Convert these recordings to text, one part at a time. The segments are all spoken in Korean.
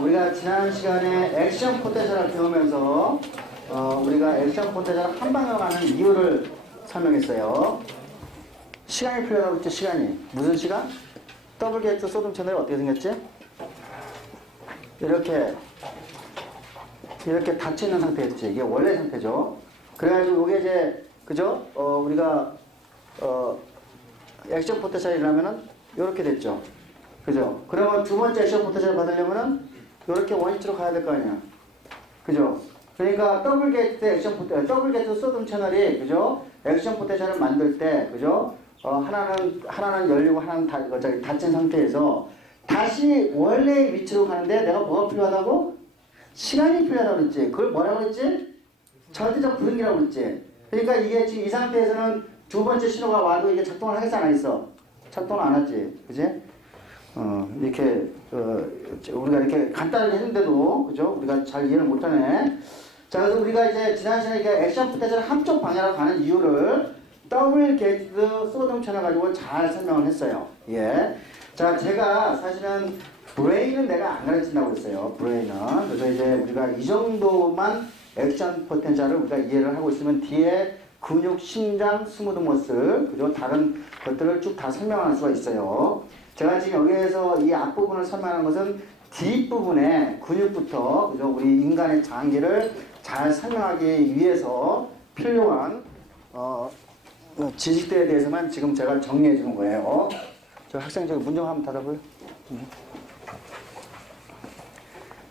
우리가 지난 시간에 액션 포텐셜을 배우면서 우리가 액션 포텐셜을 한 방향으로 가는 이유를 설명했어요. 시간이 필요하다고 했죠. 시간이. 무슨 시간? 더블 게이트 소돔 채널이 어떻게 생겼지? 이렇게 닫혀있는 상태였지. 이게 원래 상태죠. 그래가지고 이게 이제 그죠? 우리가 액션 포텐셜이라면은 이렇게 됐죠. 그죠? 그러면 두 번째 액션 포텐셜을 받으려면은 이렇게 원위치로 가야 될 거 아니야. 그죠? 그러니까 더블 게이트 소돔 채널이 그죠? 액션 포텐셜을 만들 때 그죠? 하나는 열리고 하나는 닫힌 상태에서 다시 원래의 위치로 가는데 내가 뭐가 필요하다고? 시간이 필요하다고 그랬지. 그걸 뭐라고 그랬지? 절대적 불응이라고 그랬지. 그러니까 이게 지금 이 상태에서는 두 번째 신호가 와도 이게 작동을 하겠어 안 하겠어? 작동을 안 하지. 그지? 이렇게 우리가 이렇게 간단하게 했는데도 그죠? 우리가 잘 이해를 못하네. 자, 그래서 우리가 이제 지난 시간에 액션 포텐셜 한쪽 방향으로 가는 이유를 더블 게이트 소돔 채널 가지고 잘 설명을 했어요. 예. 자, 제가 사실은 브레인은 내가 안 가르친다고 했어요. 브레인은. 그래서 이제 우리가 이 정도만 액션 포텐셜을 우리가 이해를 하고 있으면 뒤에 근육, 심장, 스무드 머슬, 그리고 다른 것들을 쭉 다 설명할 수가 있어요. 제가 지금 여기에서 이 앞부분을 설명하는 것은 뒷부분의 근육부터, 그죠? 우리 인간의 장기를 잘 설명하기 위해서 필요한, 지식들에 대해서만 지금 제가 정리해 주는 거예요. 저 학생 저기 문 좀 한번 닫아봐요.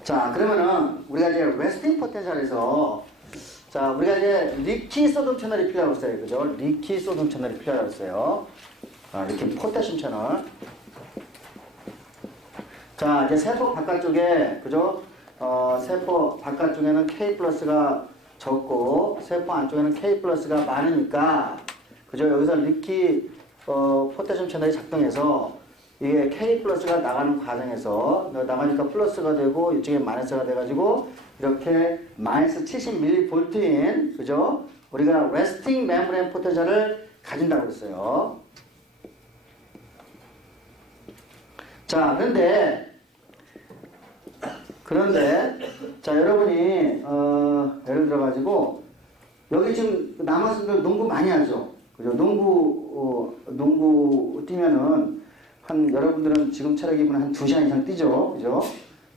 자, 그러면은 우리가 이제 레스팅 포텐셜에서 자, 우리가 이제 리키 소돔 채널이 필요하고 있어요. 그죠? 리키 소돔 채널이 필요하고 있어요. 리키 포테슘 채널. 자, 이제 세포 바깥쪽에, 그죠? 세포 바깥쪽에는 K 플러스가 적고, 세포 안쪽에는 K 플러스가 많으니까, 그죠? 여기서 리키, 포테슘 채널이 작동해서, 이게 K 플러스가 나가는 과정에서, 나가니까 플러스가 되고, 이쪽에 마이너스가 돼가지고, 이렇게 마이너스 70mV인, 그죠? 우리가 레스팅 멤브레인 포텐셜을 가진다고 그랬어요. 자, 그런데, 자, 여러분이, 예를 들어가지고, 여기 지금 남학생들 농구 많이 하죠? 그죠? 농구 뛰면은, 여러분들은 지금 체력 입으면 한 2시간 이상 뛰죠? 그죠?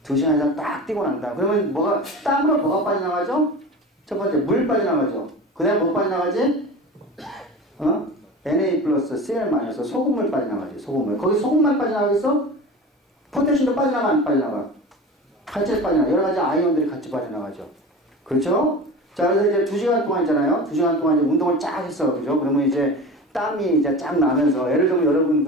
2시간 이상 딱 뛰고 난다. 그러면 땀으로 뭐가 빠져나가죠? 첫 번째, 물 빠져나가죠? 그 다음에 뭐 빠져나가지? Na 플러스 Cl 마이너스 소금물 빠져나가지, 소금물. 거기 소금만 빠져나가겠어? 포테슘도 빠져나가, 안 빠져나가? 같이 빠져나가. 여러 가지 아이온들이 같이 빠져나가죠. 그렇죠? 자, 그래서 이제 2시간 동안 있잖아요. 2시간 동안 이제 운동을 쫙 했어. 그죠? 그러면 이제 땀이 이제 쫙 나면서, 예를 들면 여러분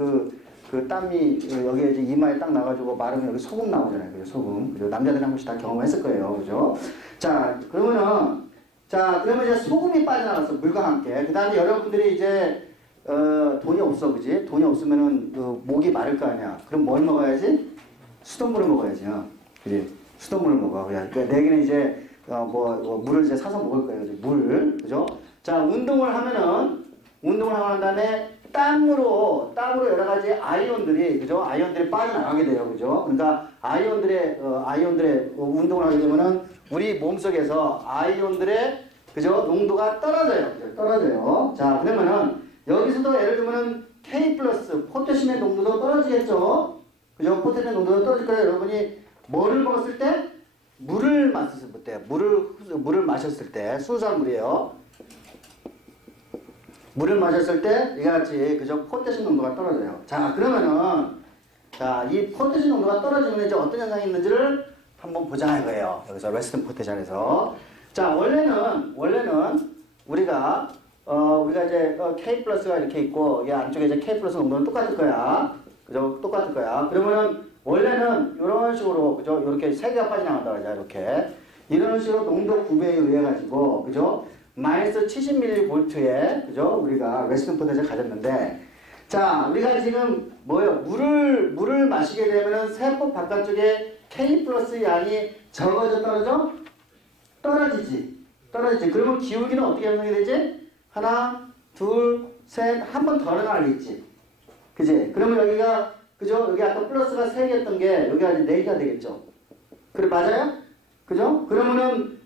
그 땀이 여기에 이제 이마에 딱 나가지고 마르면 여기 소금 나오잖아요. 그죠? 소금. 그죠? 남자들이 한 번씩 다 경험했을 거예요. 그죠? 자, 그러면 이제 소금이 빠져나갔어. 물과 함께. 그 다음에 여러분들이 이제, 돈이 없어. 그지? 돈이 없으면은 목이 마를 거 아니야. 그럼 뭘 먹어야지? 수돗물을 먹어야지. 그지? 수돗물을 먹어. 그러니까 내기는 이제, 물을 이제 사서 먹을 거예요. 이제 물. 그죠? 자, 운동을 하고 난 다음에 땀으로 여러 가지 아이온들이, 그죠? 아이온들이 빠져나가게 돼요. 그죠? 그러니까 아이온들의 운동을 하게 되면은 우리 몸속에서 아이온들의, 그죠? 농도가 떨어져요. 떨어져요. 자, 그러면은 여기서도 예를 들면은 K 플러스, 포테슘의 농도도 떨어지겠죠? 그죠? 포테슘의 농도도 떨어질 거예요. 여러분이 뭐를 먹었을 때? 물을 마셨을 때, 물을 마셨을 때, 수돗물이에요. 물을 마셨을 때, 이같이, 그죠? 포테슘 농도가 떨어져요. 자, 그러면은, 이 포테슘 농도가 떨어지면 이제 어떤 현상이 있는지를 한번 보자 이거예요. 여기서 레스팅 포텐셜에서. 자, 원래는, 우리가 이제, K 플러스가 이렇게 있고, 이 안쪽에 이제 K 플러스 농도는 똑같을 거야. 그죠? 똑같을 거야. 그러면은, 원래는 이런 식으로, 그죠? 이렇게 세 개가 빠져나간다 그러죠. 이렇게. 이런 식으로 농도 구배에 의해 가지고, 그죠? 마이너스 70mV에, 그죠? 우리가 레스팅 포텐셜을 가졌는데, 자, 우리가 지금 물을 마시게 되면은 세포 바깥쪽에 K 플러스 양이 적어져 떨어져? 떨어지지. 그러면 기울기는 어떻게 형성이 되지? 하나, 둘, 셋, 한 번 더 나가겠지. 그지? 그러면 여기가, 그죠? 여기 아까 플러스가 3개였던 게 여기가 이제 4개가 되겠죠. 그래, 맞아요? 그죠? 그러면은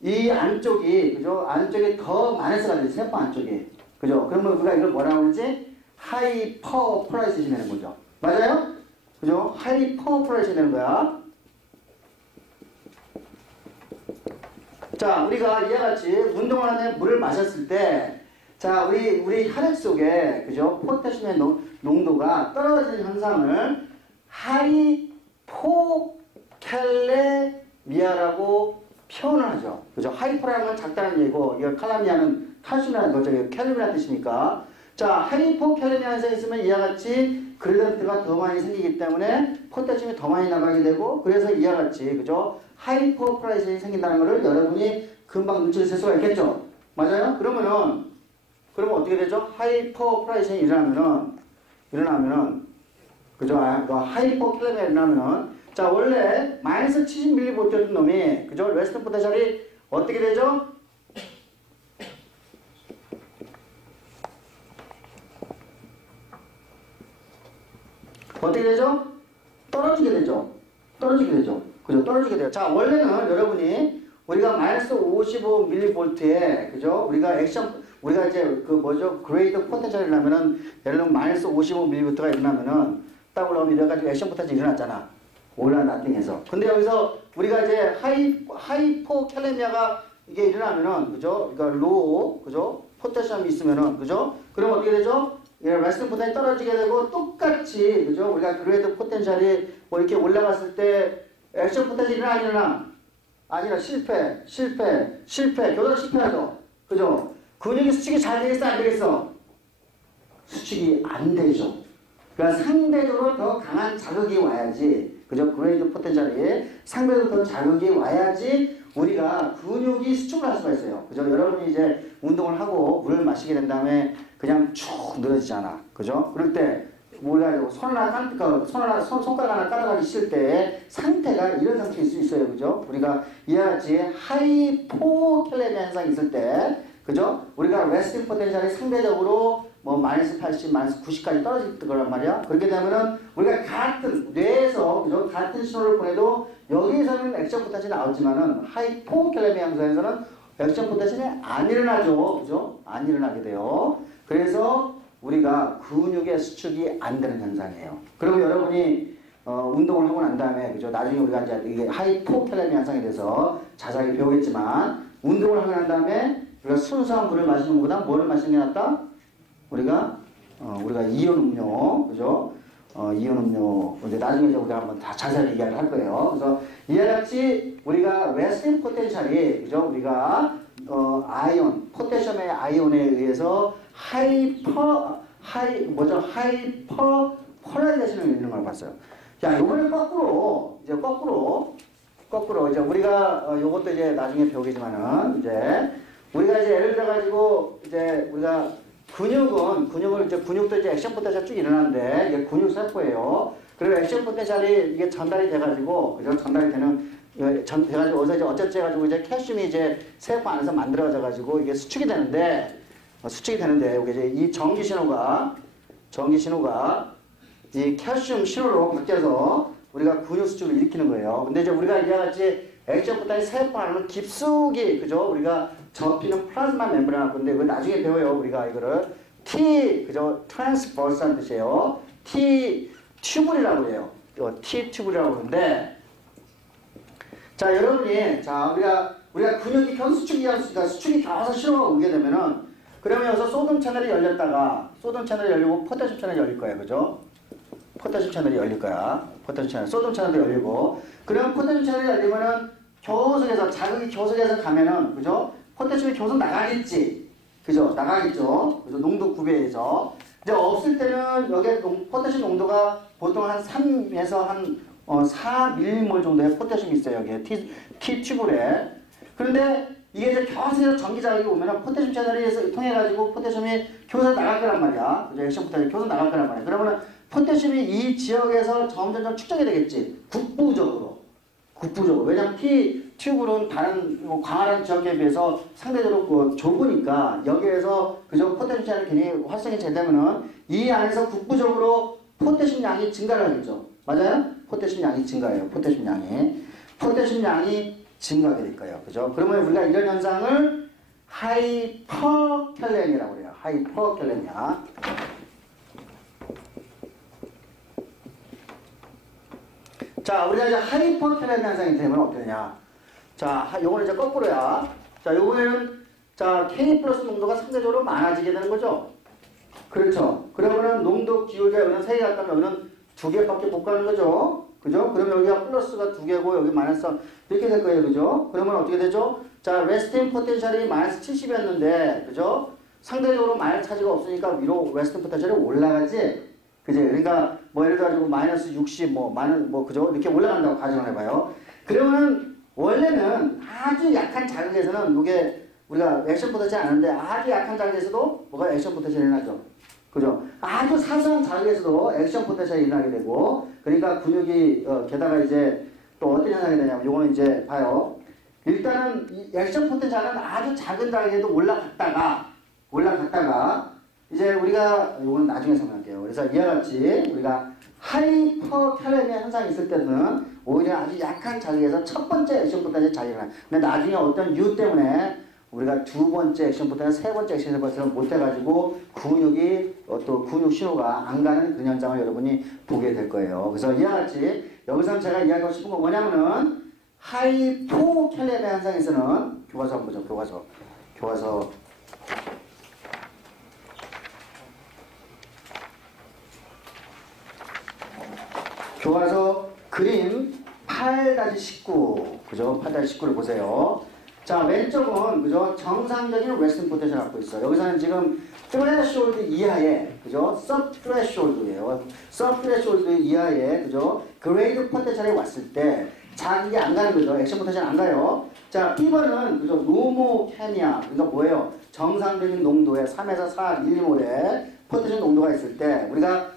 이 안쪽이, 그죠? 안쪽에 더 마이너스가 되죠. 세포 안쪽에. 그죠? 그러면 우리가 이걸 뭐라고 그러지? 하이퍼 폴라리제이션이 되는 거죠. 맞아요? 그죠? 하이퍼 폴라리제이션이 되는 거야. 자, 우리가 이와 같이 운동을 하는 물을 마셨을 때, 자, 우리 혈액 속에, 그죠? 포타슘의 농도가 떨어지는 현상을 하이포캘레미아라고 표현을 하죠. 그죠? 하이포라는 건 작다는 얘기고, 이거 칼라미아는 칼슘이라는 거죠. 캘륨이라는 뜻이니까. 자, 하이포캘레미아 현상이 있으면 이와 같이 그레이던트가 더 많이 생기기 때문에 포타슘이 더 많이 나가게 되고, 그래서 이와 같이, 그죠? 하이포폴라리제이션이 생긴다는 것을 여러분이 금방 눈치를 챌 수가 있겠죠. 맞아요? 그러면 어떻게 되죠? 하이포폴라리제이션이 일어나면은, 그죠? 하이포캘레미아 일어나면은, 자, 원래 마이너스 70mV였던 놈이, 그죠? 레스팅 포텐셜이 어떻게 되죠? 어떻게 되죠? 떨어지게 되죠. 그죠? 떨어지게 돼요. 자, 원래는 여러분이 우리가 마이너스 55mV에, 그죠? 우리가 이제 그레이드 포텐셜이라면은, 예를 들면 마이너스 55mV가 일어나면은, 딱 올라오면 이래가지고 액션 포텐셜이 일어났잖아. 올라 나띵해서. 근데 여기서 우리가 이제 하이포캘레미아가 이게 일어나면은, 그죠? 그러니까 로우, 그죠? 포텐셜이 있으면은, 그죠? 그럼 어떻게 되죠? 레스팅 포텐셜이 떨어지게 되고, 똑같이, 그죠? 우리가 그레이드 포텐셜이 뭐 이렇게 올라갔을 때, 액션 포텐셜이 일어나? 아니라 실패. 교전 실패하죠. 그죠? 근육이 수축이 잘 되겠어, 안 되겠어? 수축이 안 되죠. 그러니까 상대적으로 더 강한 자극이 와야지, 그죠? 그레이드 포텐셜이 상대적으로 더 자극이 와야지 우리가 근육이 수축을 할 수가 있어요. 그죠? 여러분이 이제 운동을 하고 물을 마시게 된 다음에 그냥 쭉 늘어지잖아. 그죠? 그럴 때 몰라요. 손가락 하나 깔아가기 싫을 때 상태가 이런 상태일 수 있어요. 그죠? 우리가 이와 같이 하이포캘레미아 현상이 있을 때, 그죠? 우리가 레스팅 포텐셜이 상대적으로 뭐 마이너스 80, 마이너스 90까지 떨어질 거란 말이야. 그렇게 되면은 우리가 같은 뇌에서, 그죠? 같은 신호를 보내도 여기에서는 액션 포텐셜이 나오지만은 하이포캘레미아 현상에서는 액션 포텐셜이 안 일어나죠. 그죠? 안 일어나게 돼요. 그래서 우리가 근육의 수축이 안 되는 현상이에요. 그리고 여러분이 운동을 하고 난 다음에, 그죠? 나중에 우리가 이제 이게 하이포캘레미아 현상에 대해서 자세하게 배우겠지만, 운동을 하고 난 다음에 우리가 순수한 물을 마시는 것보다 뭐를 마시는 게 낫다? 우리가 이온 음료, 그죠? 이온 음료, 이제 나중에 우리가 한번 다 자세하게 이야기를 할 거예요. 그래서 이와 같이 우리가 레스팅 포텐셜이, 그죠? 우리가 포테슘의 아이온에 의해서 하이퍼 폴라리제이션을 일어나는 걸 봤어요. 자, 요번에 거꾸로 이제 우리가 요것도 이제 나중에 배우겠지만은, 이제 우리가 이제 예를 들어 가지고 이제 우리가 근육도 이제 액션 포텐셜 쭉 일어나는데, 이게 근육 세포예요. 그리고 액션 포텐셜이 이게 전달이 돼가지고, 그죠? 돼가지고 어쩌지 해가지고 이제 칼슘이 이제 세포 안에서 만들어져가지고 이게 수축이 되는데, 여기 이제 이 전기 신호가 이 칼슘 신호로 바뀌어서 우리가 근육 수축을 일으키는 거예요. 근데 이제 우리가 이와 같이 액션 포텐셜이 세포 안으로 깊숙이, 그죠? 우리가 접히는 플라즈마 멤브레인 건데, 이거 나중에 배워요. 우리가 이거를 그죠? 트랜스버스라는 뜻이에요. 튜블이라고 해요. 튜블이라고 그러는데, 자, 여러분이, 우리가 근육이 계속 수축이 가서 신호가 오게 되면은, 그러면 여기서 소듐 채널이 열렸다가, 소듐 채널이 열리고 포타슘 채널이 열릴 거예요. 그죠? 포타슘 채널이 열릴 거야. 소듐 채널도 열리고, 그러면 포타슘 채널이 열리면은 자극이 계속해서 가면은, 그죠? 포타슘이 계속 나가겠지. 그죠? 나가겠죠? 그죠? 농도 구배해서. 이제 없을 때는 여기에 포타슘 농도가 보통 한 3에서 한 4mm몰 정도의 포타슘이 있어요. 여기에 T튜브에. 그런데 이게 이제 계속해서 전기 자극이 오면은 포타슘 채널이 통해가지고 포타슘이 계속 나갈 거란 말이야. 그죠? 액션 포타슘이 계속 나갈 거란 말이야. 그러면은 포타슘이 이 지역에서 점점 축적이 되겠지. 국부적으로. 왜냐면 튜브는 다른 광활한 지역에 비해서 상대적으로 좁으니까 여기에서 그저 포텐셜이 괜히 활성이 되면은 이 안에서 국부적으로 포테슘 양이 증가를 하겠죠. 맞아요? 포테슘 양이 증가해요. 포테슘 양이. 포테슘 양이 증가하게 될 거예요. 그죠? 그러면 우리가 이런 현상을 하이퍼캘레미아라고 그래요. 하이퍼캘레미아. 자, 우리가 이제 하이퍼캘레미아 현상이 되면 어떻게 되냐. 자, 요거는 이제 거꾸로야. 자, 요번에는 자, K 플러스 농도가 상대적으로 많아지게 되는 거죠. 그렇죠. 그러면은 농도 기울기가 여기는 3개 같다면 여기는 2개밖에 못 가는 거죠. 그죠? 그러면 여기가 플러스가 2개고 여기 마이너스 이렇게 될 거예요. 그죠? 그러면 어떻게 되죠? 자, 레스팅 포텐셜이 마이너스 70이었는데, 그죠? 상대적으로 마이너스 차지가 없으니까 위로 레스팅 포텐셜이 올라가지. 그죠? 그러니까 뭐 예를 들어 마이너스 60, 그죠? 이렇게 올라간다고 가정을 해봐요. 그러면 원래는 아주 약한 자극에서는 이게 우리가 액션 포텐셜이 아는데 아주 약한 자극에서도 뭐가 액션 포텐셜이 나죠. 그죠? 아주 사소한 자극에서도 액션 포텐셜이 일어나게 되고, 그러니까 근육이 게다가 이제 또 어떤 현상이 되냐면 요거는 이제 봐요. 일단은 이 액션 포텐셜은 아주 작은 자극에도 올라갔다가 이제 우리가 요거는 나중에 설명할게요. 그래서 이와 같이 우리가 하이퍼캘레미아 현상이 있을 때는 오히려 아주 약한 자극에서 첫 번째 액션 포텐셜이 잘 일어나요. 근데 나중에 어떤 이유 때문에 우리가 두 번째 액션 포텐셜, 세 번째 액션 포텐셜을 못해가지고 근육이 또 근육 신호가 안 가는 그런 현상을 여러분이 보게 될 거예요. 그래서 이와 같이 여기서 제가 이야기하고 싶은 건 뭐냐면은 하이포캘레미아 현상에서는 교과서 한번 보죠. 교과서 그림 8-19 그죠? 8-19를 보세요. 자, 왼쪽은 그죠? 정상적인 레스팅 포텐셜을 갖고 있어. 여기서는 지금 threshold 이하에 그죠? subthreshold예요. subthreshold 이하에 그죠? grade 포텐셜이 왔을 때 자극이 안 가는 거죠. 액션 포텐셜 안 가요. 자, B번은 그죠? 노모캐미아. 그러니까 뭐예요? 정상적인 농도의 3에서 4 밀리몰의 포텐셜 농도가 있을 때 우리가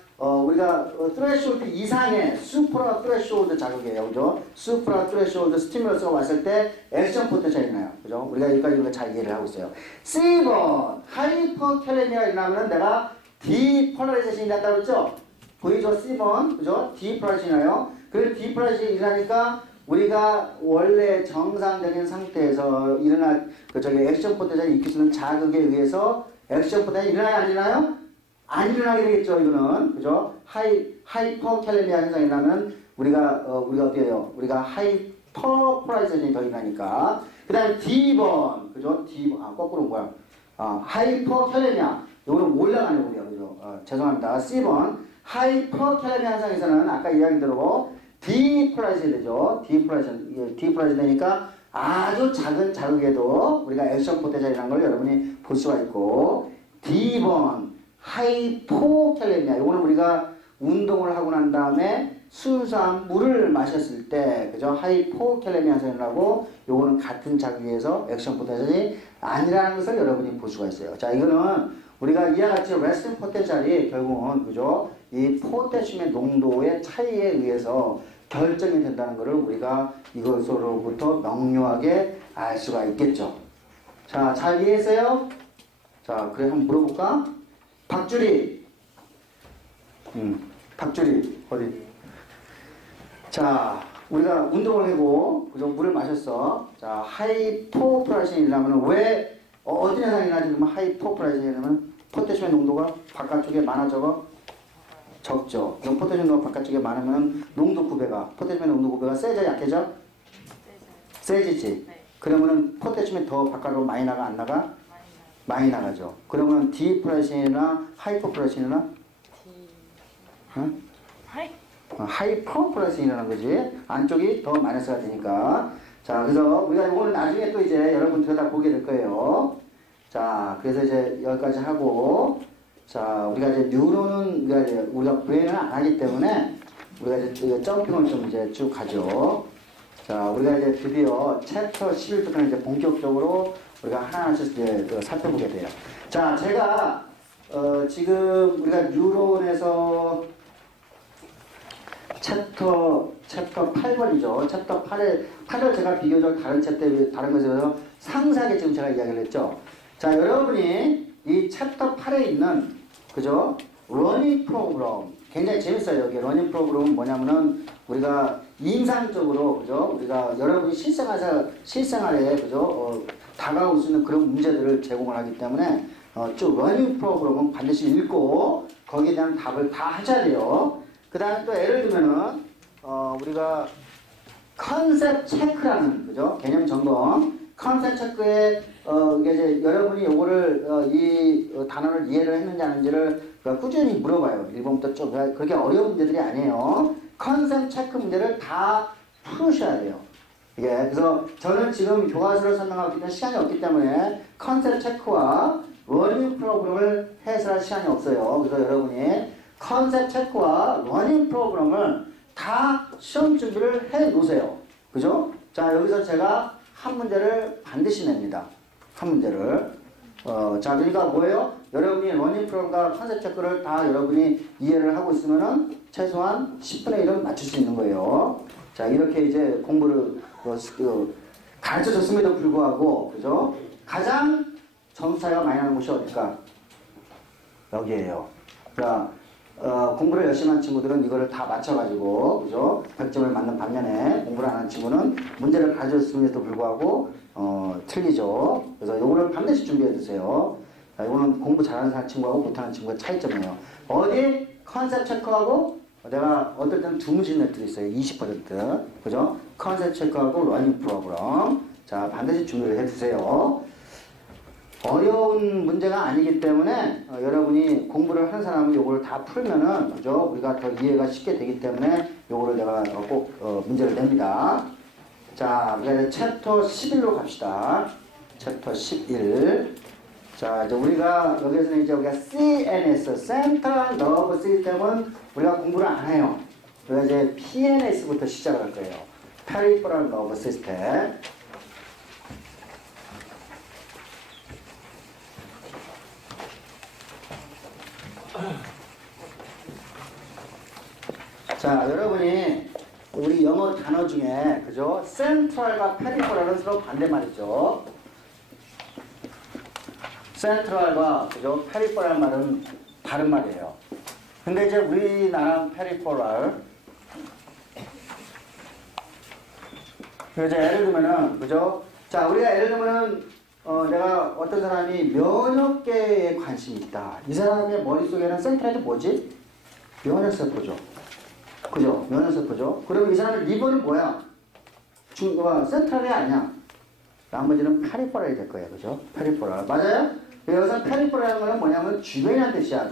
threshold 이상의 supra threshold 자극이에요. 그죠? supra threshold 스티뮬러스가 왔을 때 액션 포텐셜이 나요. 그죠? 우리가 여기까지 우리가 잘 이해를 하고 있어요. C번 하이퍼캘레미아가 일어나면 내가 디폴라리제이션이 난다고 했죠? 보이죠? C번 그죠? 디폴라리제이션이 나요. 그래서 디폴라리제이션이 일어나니까 우리가 원래 정상적인 상태에서 일어날 액션 포텐셜이 일으킬 수 있는 자극에 의해서 액션 포텐셜이 일어나요? 안 일어나요? 안 일어나게 되겠죠, 이거는. 그죠? 하이퍼캘레미아 현상이 나면 우리가 어떻게 해요? 우리가 하이퍼폴라리제이션이 더 일어나니까. 그 다음에 D번, 그죠? D번, 거꾸로 온 거야. 하이퍼캘레미아. 이거는 올라가는 거예요, 그죠? 죄송합니다. C번, 하이퍼캘레미아 현상에서는 아까 이야기대로 디폴라리제이션 되죠. 디폴라리제이션 되니까 아주 작은 자극에도 우리가 액션 포텐셜이라는 걸 여러분이 볼 수가 있고, D번, 하이포캘레미아. 이거는 우리가 운동을 하고 난 다음에 순수한 물을 마셨을 때, 그죠? 하이포캘레미아 현상이라고 요거는 같은 자극에서 액션 포텐셜이 아니라는 것을 여러분이 볼 수가 있어요. 자, 이거는 우리가 이와 같이 레스팅 포텐셜이 결국은, 그죠? 이 포테슘의 농도의 차이에 의해서 결정이 된다는 것을 우리가 이것으로부터 명료하게 알 수가 있겠죠. 자, 잘 이해했어요? 자, 그래 한번 물어볼까? 박주리, 어디? 자, 우리가 운동을 하고 그죠? 물을 마셨어. 자, 하이포폴라리제이션이 일어나면 왜 어떤 현상이 나지? 그러면 하이포폴라리제이션이 일어나면 포테슘의 농도가 바깥쪽에 많아져가 적죠. 그럼 포테슘 농도가 바깥쪽에 많으면 농도 구배가 포테슘의 농도 구배가 세져 약해져? 세지지. 네. 그러면은 포테슘이 더 바깥으로 많이 나가 안 나가? 많이 나가죠. 그러면 디폴라리제이션이나 하이퍼폴라리제이션이나 하이퍼폴라리제이션이라는 거지. 안쪽이 더 마이너스가 되니까. 자, 그래서 우리가 이거는 나중에 또 이제 여러분 들여다 보게 될 거예요. 자, 그래서 이제 여기까지 하고, 자, 우리가 이제 뉴런은 우리가 브레인은 안 하기 때문에 우리가 이제 점핑을 좀 이제 쭉 가죠. 자, 우리가 이제 드디어 챕터 11부터는 이제 본격적으로 우리가 하나씩 이제 살펴보게 돼요. 자, 제가 지금 우리가 뉴런에서 챕터 8번이죠. 챕터 8을 제가 비교적 다른 것에 비해서 상세하게 지금 제가 이야기를 했죠. 자, 여러분이 이 챕터 8에 있는, 그죠? 러닝 프로그램, 굉장히 재밌어요. 여기 러닝 프로그램은 뭐냐면은 우리가 임상적으로 그죠? 우리가 여러분이 실생활에 그죠? 다가올 수 있는 그런 문제들을 제공을 하기 때문에 쭉 러닝 프로그램은 반드시 읽고 거기에 대한 답을 다 하셔야 돼요. 그 다음에 또 예를 들면은 우리가 컨셉 체크라는 그죠? 개념 점검 컨셉 체크에 이게 이제 여러분이 요거를 이 단어를 이해를 했는지 아닌지를 꾸준히 물어봐요. 1번부터 쭉 그렇게 어려운 문제들이 아니에요. 컨셉 체크 문제를 다 풀으셔야 돼요. 이게 그래서 저는 지금 교과서를 설명하기 때문에 시간이 없기 때문에 컨셉 체크와 러닝 프로그램을 해설할 시간이 없어요. 그래서 여러분이 컨셉 체크와 러닝 프로그램을 다 시험 준비를 해 놓으세요. 그죠? 자, 여기서 제가 한 문제를 반드시 냅니다. 한 문제를. 자, 그러니까 뭐예요? 여러분이 러닝 프로그램과 컨셉 체크를 다 여러분이 이해를 하고 있으면은 최소한 10분의 1은 맞출 수 있는 거예요. 자, 이렇게 이제 공부를 가르쳐 줬음에도 불구하고, 그죠? 가장 점수 차이가 많이 나는 곳이 어딜까? 여기에요. 자, 공부를 열심히 한 친구들은 이거를 다 맞춰가지고, 그죠? 100점을 맞는 반면에 공부를 안 한 친구는 문제를 가르쳐줬음에도 불구하고, 틀리죠. 그래서 요거를 반드시 준비해 두세요. 자, 이거는 공부 잘하는 친구하고 못하는 친구의 차이점이에요. 어디 컨셉 체크하고 내가 어떨 때는 두 문제 낼 때도 있어요. 20%. 그죠? 컨셉 체크하고 러닝 프로그램. 자, 반드시 준비를 해 두세요. 어려운 문제가 아니기 때문에 여러분이 공부를 하는 사람은 요거를 다 풀면은 그죠? 우리가 더 이해가 쉽게 되기 때문에 요거를 내가 꼭 문제를 냅니다. 자, 우리가 챕터 11로 갑시다. 챕터 11. 자, 이제 우리가 여기서는 이제 우리가 CNS, Central Nervous System은 우리가 공부를 안 해요. 우리가 이제 PNS부터 시작을 할 거예요. Peripheral Nervous System. 자, 여러분이 우리 영어 단어 중에 그죠? 센트럴과 페리퍼럴은 서로 반대말이죠. 센트럴과 그죠? 페리퍼럴 말은 다른 말이에요. 근데 이제 우리나라 페리퍼럴 이제 예를 들면은 그죠? 자, 우리가 예를 들면은 내가 어떤 사람이 면역계에 관심이 있다. 이 사람의 머릿속에는 센트럴이 뭐지? 면역세포죠. 그죠? 면역세포죠. 그러면 이 사람의 리버는 뭐야? 센트럴이 아니야. 나머지는 페리퍼럴이 될 거예요. 그죠? 페리퍼럴. 맞아요? 여기서 페리퍼럴이라는 거는 뭐냐면 주변이라는 뜻이야.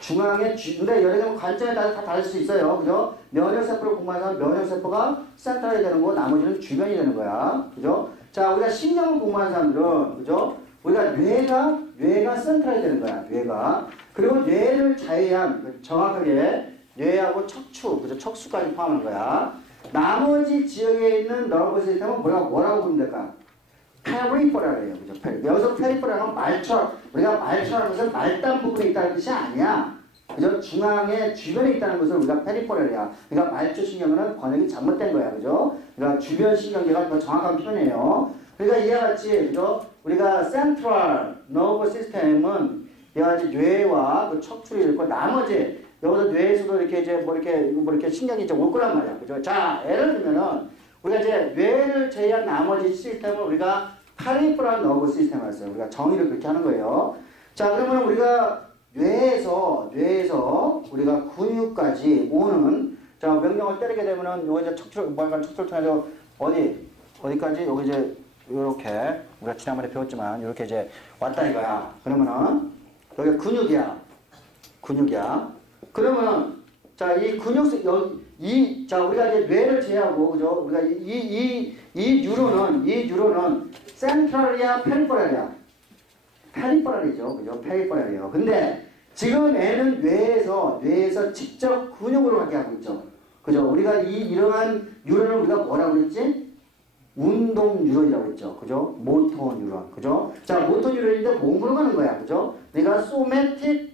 중앙에, 근데 여러 개 관점에 따라 다 다를 수 있어요. 그죠? 면역세포를 공부하면 면역세포가 센트럴이 되는 거고 나머지는 주변이 되는 거야. 그죠? 자, 우리가 신경을 공부하는 사람들은, 그죠? 우리가 뇌가 센트럴이 되는 거야. 뇌가. 그리고 뇌를 자유한, 정확하게 뇌하고 척추, 그죠? 척수까지 포함한 거야. 나머지 지역에 있는 너버스 시스템은 뭐라고 부르면 될까? 페리퍼럴이에요. 그죠? 여기서 페리퍼럴은 말처럼, 우리가 말처럼 것은 말단 부분에 있다는 뜻이 아니야. 그죠? 중앙에, 주변에 있다는 것을 우리가 페리퍼럴이야. 그러니까 말초 신경은 번역이 잘못된 거야. 그죠? 그러니까 주변 신경계가 더 정확한 표현이에요. 그러니까 이와 같이, 그죠? 우리가 센트럴 너버 시스템은 이와 같이 뇌와 그 척추를 잃고 나머지 여기서 뇌에서도 이렇게 이제 뭐 이렇게 신경이 이제 올 거란 말이야. 그죠? 자, 예를 들면은 우리가 이제 뇌를 제외한 나머지 시스템을 우리가 페리퍼럴 너버 시스템을 했어요. 우리가 정의를 그렇게 하는 거예요. 자, 그러면 우리가 뇌에서 우리가 근육까지 오는 자, 명령을 때리게 되면은 요거 이제 척추를 통해서 어디까지 여기 이제 요렇게 우리가 지난번에 배웠지만 이렇게 이제 왔다 이거야. 그러면은 여기 근육이야. 그러면은 자, 이 근육 자, 우리가 이제 뇌를 제외하고 그죠? 우리가 이 뉴런은 센트럴이야, 페리퍼럴이야. 페리퍼럴이죠. 그죠? 페리퍼럴이에요. 근데 지금 애는 뇌에서 직접 근육으로 가게 하고 있죠. 그죠? 우리가 이러한 뉴런을 우리가 뭐라고 그랬지? 운동 뉴런이라고 했죠. 그죠? 모터 뉴런. 그죠? 자, 모터 뉴런인데 몸으로 가는 거야. 그죠? 그러니까 소매틱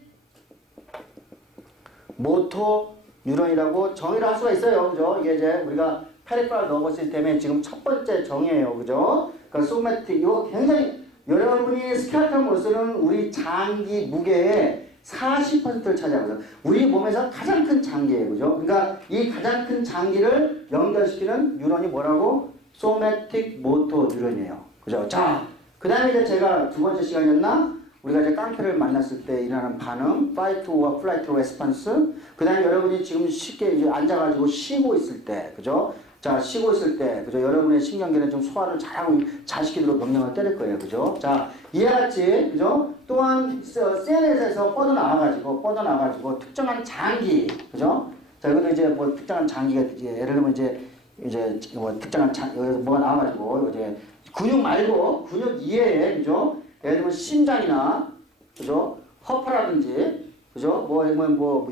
모터 뉴런이라고 정의를 할 수가 있어요. 그죠? 이게 이제 우리가 페리퍼럴 너버 시스템의 지금 첫 번째 정의예요. 그죠? 그러니까 소매틱 이거 굉장히 여러분이 스켈레톤으로서는 우리 장기 무게의 40%를 차지하거든요. 우리 몸에서 가장 큰 장기예요. 그죠? 그러니까 이 가장 큰 장기를 연결시키는 뉴런이 뭐라고? 소매틱 모터 뉴런이에요. 그죠? 자, 그 다음에 이제 제가 두 번째 시간이었나? 우리가 이제 깡패를 만났을 때 일어나는 반응, 파이트와 플라이트 레스폰스. 그 다음에 여러분이 지금 쉽게 이제 앉아가지고 쉬고 있을 때, 그죠? 자, 쉬고 있을 때, 그죠? 여러분의 신경계는 좀 소화를 잘하고 잘 시키도록 명령을 때릴 거예요. 그죠? 자, 이와 같이, 그죠? 또한, CNS에서 뻗어나와가지고, 특정한 장기, 그죠? 자, 이것도 이제 뭐 특정한 장기가, 이제 예를 들면 이제 뭐 특정한 여기서 뭐가 나와가지고, 이제 근육 말고, 근육 이외에, 그죠? 예를 들면 심장이나, 그죠? 허파라든지, 그죠? 뭐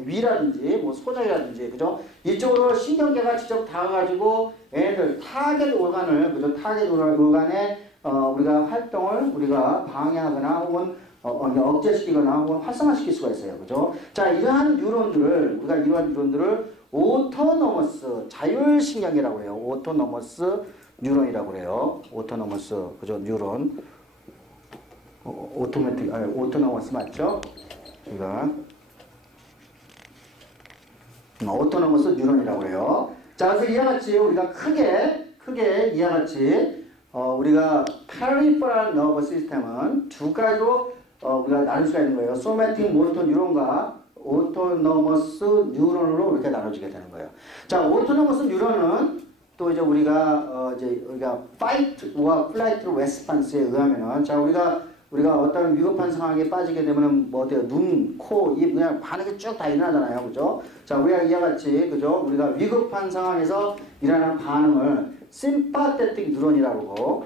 위라든지, 뭐 소장이라든지, 그죠? 이쪽으로 신경계가 직접 닿아가지고 얘네들 타겟 오간을, 그죠? 타겟 오간의 우리가 활동을 우리가 방해하거나 혹은 억제시키거나 혹은 활성화시킬 수가 있어요, 그죠? 자, 이러한 뉴런들을 오토노머스 자율신경계라고 해요. 오토노머스 뉴런이라고 그래요. 오토노머스, 그죠? 뉴런. 오토노머스 맞죠? 우리가 오토노머스 뉴런이라고 해요. 자, 그래서 이와 같이 우리가 크게 이와 같이 우리가 페리퍼럴 너버 시스템은 두 가지로 우리가 나눌 수가 있는 거예요. 소매틱 모터 뉴런과 오토노머스 뉴런으로 이렇게 나눠지게 되는 거예요. 자, 오토노머스 뉴런은 또 이제 우리가 파이트와 플라이트 레스폰스에 의하면은 자, 우리가 어떤 위급한 상황에 빠지게 되면은 뭐 어때요? 눈, 코, 입 그냥 반응이 쭉 다 일어나잖아요. 그죠? 자, 우리가 이와 같이 그죠? 우리가 위급한 상황에서 일어나는 반응을 심파테틱 뉴런이라고 하고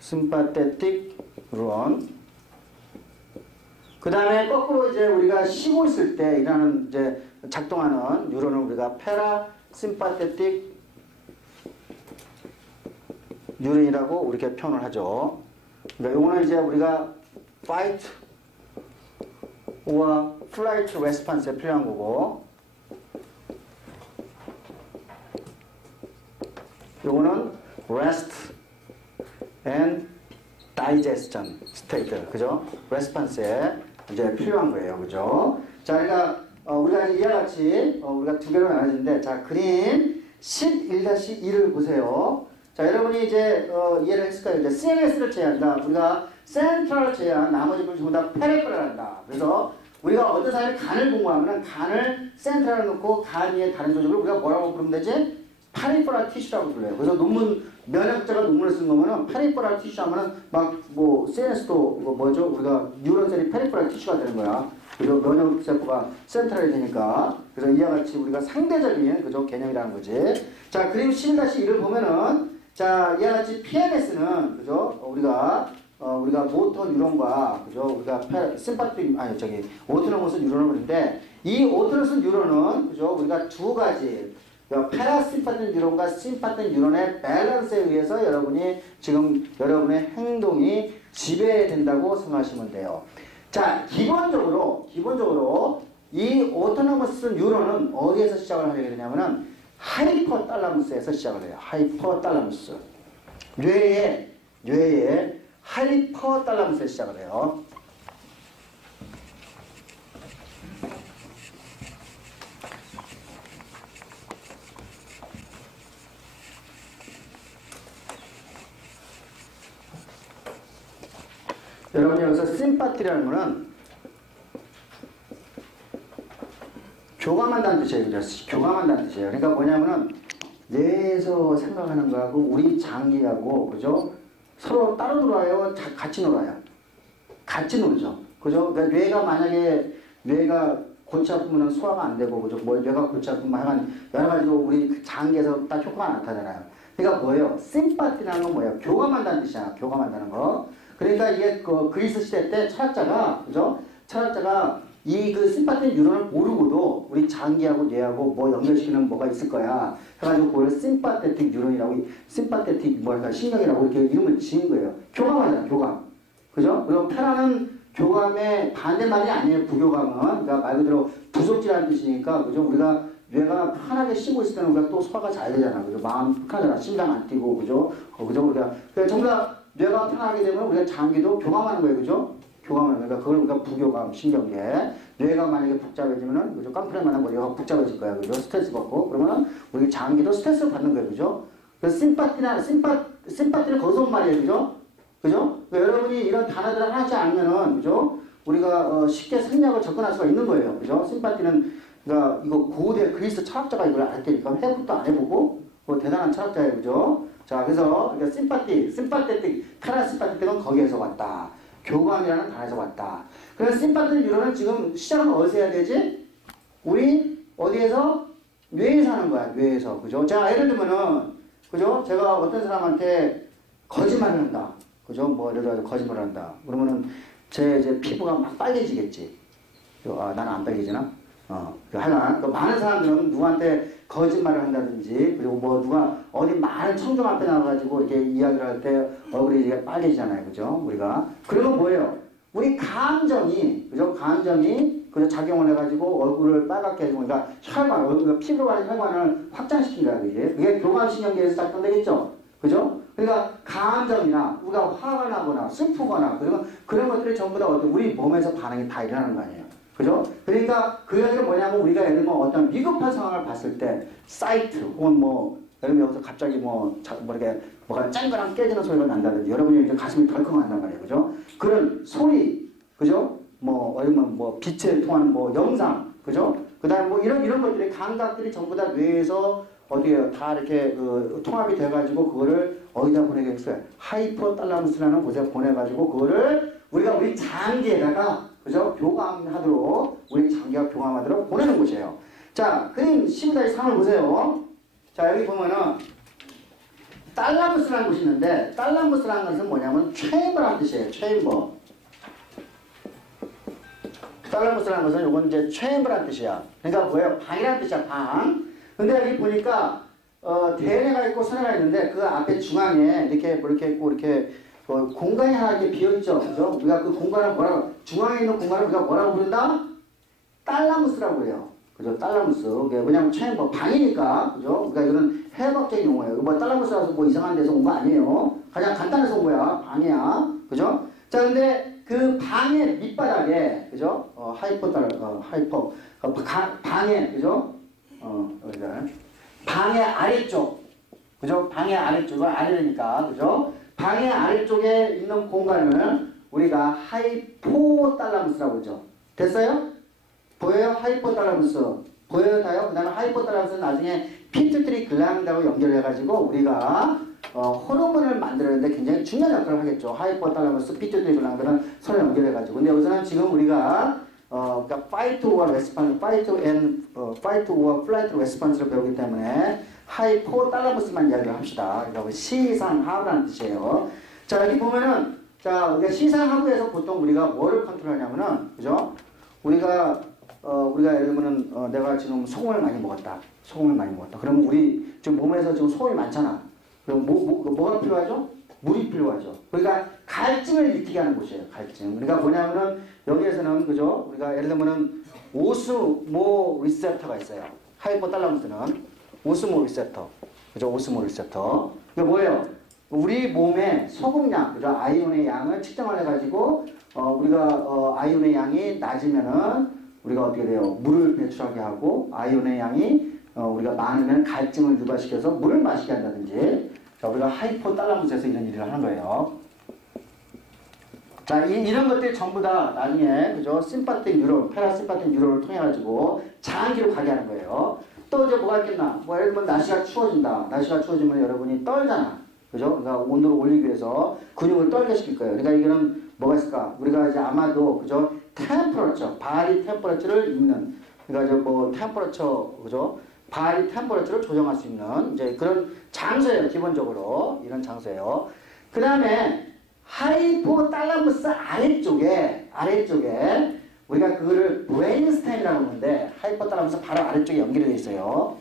심파테틱 뉴런. 그다음에 거꾸로 이제 우리가 쉬고 있을 때 일어나는 이제 작동하는 뉴런을 우리가 페라 심파테틱 뉴런이라고 이렇게 표현을 하죠. 그러니까 요거는 이제 우리가 fight or flight response에 필요한 거고, 요거는 rest and digestion state, 그죠? response에 이제 필요한 거예요, 그죠? 자, 그러니까 우리가 이와 같이 우리가 두 개로 나눠지는데, 자, 그림 11-2를 보세요. 자, 여러분이 이제 이해를 했을 거예요. 이제 CNS를 제외한다. 우리가 센트럴을 제외한 나머지 부분 전부 다 페리퍼럴 한다. 그래서 우리가 어떤 사람이 간을 공부하면 간을 센트럴에 놓고 간 위에 다른 조직을 우리가 뭐라고 부르면 되지? 페리퍼럴 티슈라고 불러요. 그래서 면역자가 논문을 쓴 거면은 페리퍼럴 티슈 하면은 막 뭐 CNS도 뭐죠? 우리가 뉴런셀이 페리퍼럴 티슈가 되는 거야. 그래서 면역세포가 센트럴이 되니까. 그래서 이와 같이 우리가 상대적인 그죠? 개념이라는 거지. 자, 그림 11-1을 보면은 자, 이와 같이 PNS는 그죠? 우리가 모터 뉴런과 그죠? 우리가 오토노머스 뉴런을 보는데 이 오토노머스 뉴런은 그죠? 우리가 두 가지 패라심파틱 뉴런과 심파틱 뉴런의 밸런스에 의해서 여러분이 지금 여러분의 행동이 지배된다고 생각하시면 돼요. 자, 기본적으로 이 오토노머스 뉴런은 어디에서 시작을 하게 되냐면은 하이포탈라무스에서 시작을 해요. 하이포탈라무스. 뇌의 하이포탈라무스에서 시작을 해요. 여러분이 여기서 심파티라는 거는 교감한다는 뜻이에요. 교감한다는 뜻이에요. 그러니까 뭐냐면은 뇌에서 생각하는 거하고 우리 장기하고 그죠? 서로 따로 놀아요? 같이 놀아요? 같이 놀죠. 그죠? 그러니까 뇌가 만약에 뇌가 골치 아프면 소화가 안 되고 그죠? 뭐 뇌가 골치 아프면 하여간 여러 가지로 우리 장기에서 딱 효과가 나타나잖아요. 그러니까 뭐예요? 심파티라는 건 뭐예요? 교감한다는 뜻이야. 교감한다는 거. 그러니까 이게 그리스 시대 때 철학자가 그죠? 철학자가 이 심파틱 뉴런을 모르고도 우리 장기하고 뇌하고 뭐 연결시키는 뭐가 있을 거야. 해가지고 그걸 심파테틱 뉴런이라고, 심파테틱 신경이라고 이렇게 이름을 지은 거예요. 교감하잖아, 교감. 그죠? 그리고 페라는 교감의 반대말이 아니에요, 부교감은. 그러니까 말 그대로 부속지라는 뜻이니까, 그죠? 우리가 뇌가 편하게 쉬고 있을 때는 우리가 또 소화가 잘 되잖아. 그죠? 마음 편하잖아. 심장 안 뛰고, 그죠? 그죠? 우리가, 전부 다 뇌가 편하게 되면 우리가 장기도 교감하는 거예요, 그죠? 교감을 그러니까 그걸 우리가 부교감, 신경계. 뇌가 만약에 복잡해지면은 그죠? 깡패만한 머리가 복잡해질 거야, 그죠? 스트레스 받고 그러면은 우리 장기도 스트레스를 받는 거예요, 그죠? 그래서 심파티는 거기서 온 말이에요, 그죠? 그죠? 그러니까 여러분이 이런 단어들을 하지 않으면은 그죠? 우리가 쉽게 생략을 접근할 수가 있는 거예요, 그죠? 심파티는 그러니까 이거 고대 그리스 철학자가 이걸 알았다니까 해석도 안 해보고 대단한 철학자예요, 그죠? 자, 그래서 그러니까 심파테틱, 파라심파테틱은 거기에서 왔다. 교감이라는 단어에서 왔다. 그래서 심파테틱 유로는 지금 시작은 어디서 해야 되지? 우리 어디에서? 뇌에서 하는 거야, 뇌에서. 그죠? 자, 예를 들면은, 그죠? 제가 어떤 사람한테 거짓말을 한다. 그죠? 뭐, 예를 들어 거짓말을 한다. 그러면은 제 이제 피부가 막 빨개지겠지. 아, 나는 안 빨개지나? 하여간, 많은 사람들은 누구한테 거짓말을 한다든지, 그리고 뭐 누가 어디 많은 청중 앞에 나와가지고 이렇게 이야기를 할 때 얼굴이 이게 빨개지잖아요. 그죠? 우리가. 그러면 뭐예요? 우리 감정이, 그죠? 감정이, 그죠? 작용을 해가지고 얼굴을 빨갛게 해주고, 그러니까 혈관, 얼굴, 피부가 혈관을 확장시킨 거야, 그게 교감신경계에서 작동되겠죠? 그죠? 그러니까 감정이나 우리가 화가 나거나 슬프거나 그런 것들이 전부 다 우리 몸에서 반응이 다 일어나는 거 아니에요. 그죠? 그러니까 그 얘기는 뭐냐면 우리가 예를 들면 어떤 위급한 상황을 봤을 때 사이트 혹은 뭐 예를 들면 여기서 갑자기 뭐 이렇게 뭐가 짱그랑 깨지는 소리가 난다든지 여러분이 이제 가슴이 덜컹한단 말이에요. 그죠? 그런 소리, 그죠? 뭐 아니면 뭐 빛에 통하는 뭐 영상, 그죠? 그다음에 뭐 이런 것들이 감각들이 전부 다 뇌에서 어디에 다 이렇게 통합이 돼가지고 그거를 어디다 보내겠어요? 하이포탈라무스라는 곳에 보내가지고 그거를 우리가 우리 장기에다가 그죠? 교감하도록 우리 장기가 교감하도록 보내는 곳이에요. 자, 그림 12-3을 보세요. 자, 여기 보면은 탈라무스라는 곳이 있는데 탈라무스라는 것은 뭐냐면 체인버라는 뜻이에요. 체인버. 탈라무스라는 것은 요건 이제 체인버라는 뜻이야. 그러니까 뭐예요? 방이라는 뜻이야. 방. 근데 여기 보니까 대뇌가 있고 선뇌가 있는데 그 앞에 중앙에 이렇게 뭐 이렇게 있고 이렇게 공간이 하나 이렇게 비어있죠. 그죠? 우리가 그 공간을 뭐라고, 중앙에 있는 공간을 우리가 뭐라고 부른다? 탈라무스라고 해요. 그죠? 탈라무스. 그게 뭐냐면 체인버, 방이니까. 그죠? 그러니까 이거는 해학적인 용어예요. 뭐 탈라무스라서 뭐 이상한 데서 온 거 아니에요. 가장 간단해서 온 거야. 방이야. 그죠? 자, 근데 그 방의 밑바닥에, 그죠? 방에, 그죠? 방의 아래쪽, 그죠? 방의 아래쪽은 아래니까, 그죠? 방의 아래쪽에 있는 공간을 우리가 하이포탈라무스라고 그러죠. 됐어요? 보여요? 하이포탈라무스. 보여요? 다요? 그 다음에 하이포탈라무스는 나중에 피투트리 글란드하고 연결해가지고 우리가 호르몬을 만들어내는데 굉장히 중요한 역할을 하겠죠. 하이포탈라무스, 피투트리 글란드는 서로 연결해가지고. 근데 여기서는 지금 우리가 그러니까 fight or response, fight or flight response를 배우기 때문에 하이포탈라무스만 이야기를 합시다. 그러니까 시상하부라는 뜻이에요. 자, 여기 보면은 자, 우리가 시상하부에서 보통 우리가 뭐를 컨트롤하냐면은 그죠? 우리가 예를 들면은 내가 지금 소금을 많이 먹었다. 소금을 많이 먹었다. 그러면 우리 지금 몸에서 지금 소금이 많잖아. 그럼 뭐가 필요하죠? 물이 필요하죠. 그러니까 갈증을 일으키게 하는 곳이에요. 갈증. 그러니까 뭐냐면은 여기에서는 그죠? 우리가 예를 들면은 오스모 리셉터가 있어요. 하이포탈라무스는 오스모 리셉터. 그죠? 오스모 리셉터. 이게 뭐예요? 우리 몸의 소금량, 그죠? 아이온의 양을 측정을 해가지고 우리가 아이온의 양이 낮으면은 우리가 어떻게 돼요? 물을 배출하게 하고 아이온의 양이 우리가 많으면 갈증을 유발시켜서 물을 마시게 한다든지. 자, 우리가 하이포탈라무스에서 이런 일을 하는 거예요. 자, 이런 것들이 전부 다 나중에 그죠? 심파틱 뉴런, 파라심파틱 뉴런을 통해 가지고 장기로 가게 하는 거예요. 또 이제 뭐가 있겠나? 뭐 예를 들면 날씨가 추워진다. 날씨가 추워지면 여러분이 떨잖아. 그죠? 그러니까 온도를 올리기 위해서 근육을 떨게 시킬 거예요. 그러니까 이거는 뭐가 있을까? 우리가 이제 아마도 그죠? 템퍼러처, 바디 템퍼러처를 있는 그러니까 뭐 템퍼러처 그죠? 바디 템퍼러처를 조정할 수 있는 이제 그런 장소예요. 기본적으로 이런 장소예요. 그 다음에 하이포탈라무스 아래쪽에 우리가 그거를 브레인스템이라고 하는데 하이포탈라무스 바로 아래쪽에 연결이 되어 있어요.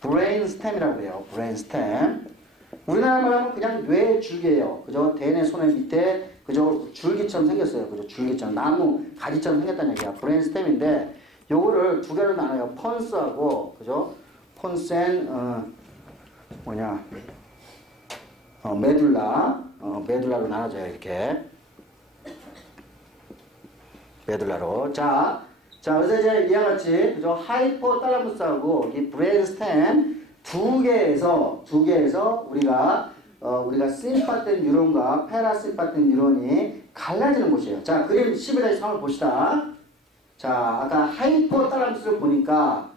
브레인스템이라고 해요. 브레인스템. 우리나라 말하면 그냥 뇌 줄기예요. 그죠? 대뇌 손의 밑에 그죠? 줄기처럼 생겼어요. 그죠? 줄기처럼 나무 가지처럼 생겼다는 얘기야. 브레인스템인데 요거를 두 개로 나눠요. 폰스하고 그죠? 폰스 앤 메둘라 메둘라로 나눠져요. 이렇게. 메둘라로. 자, 그래서 이제 이와 같이 그죠? 하이포탈라무스하고 이 브레인스템 두 개에서 우리가 심파틴 뉴런과 페라심파틴 뉴런이 갈라지는 곳이에요. 자, 그림 11-3을 봅시다. 자, 아까 하이포탈라무스를 보니까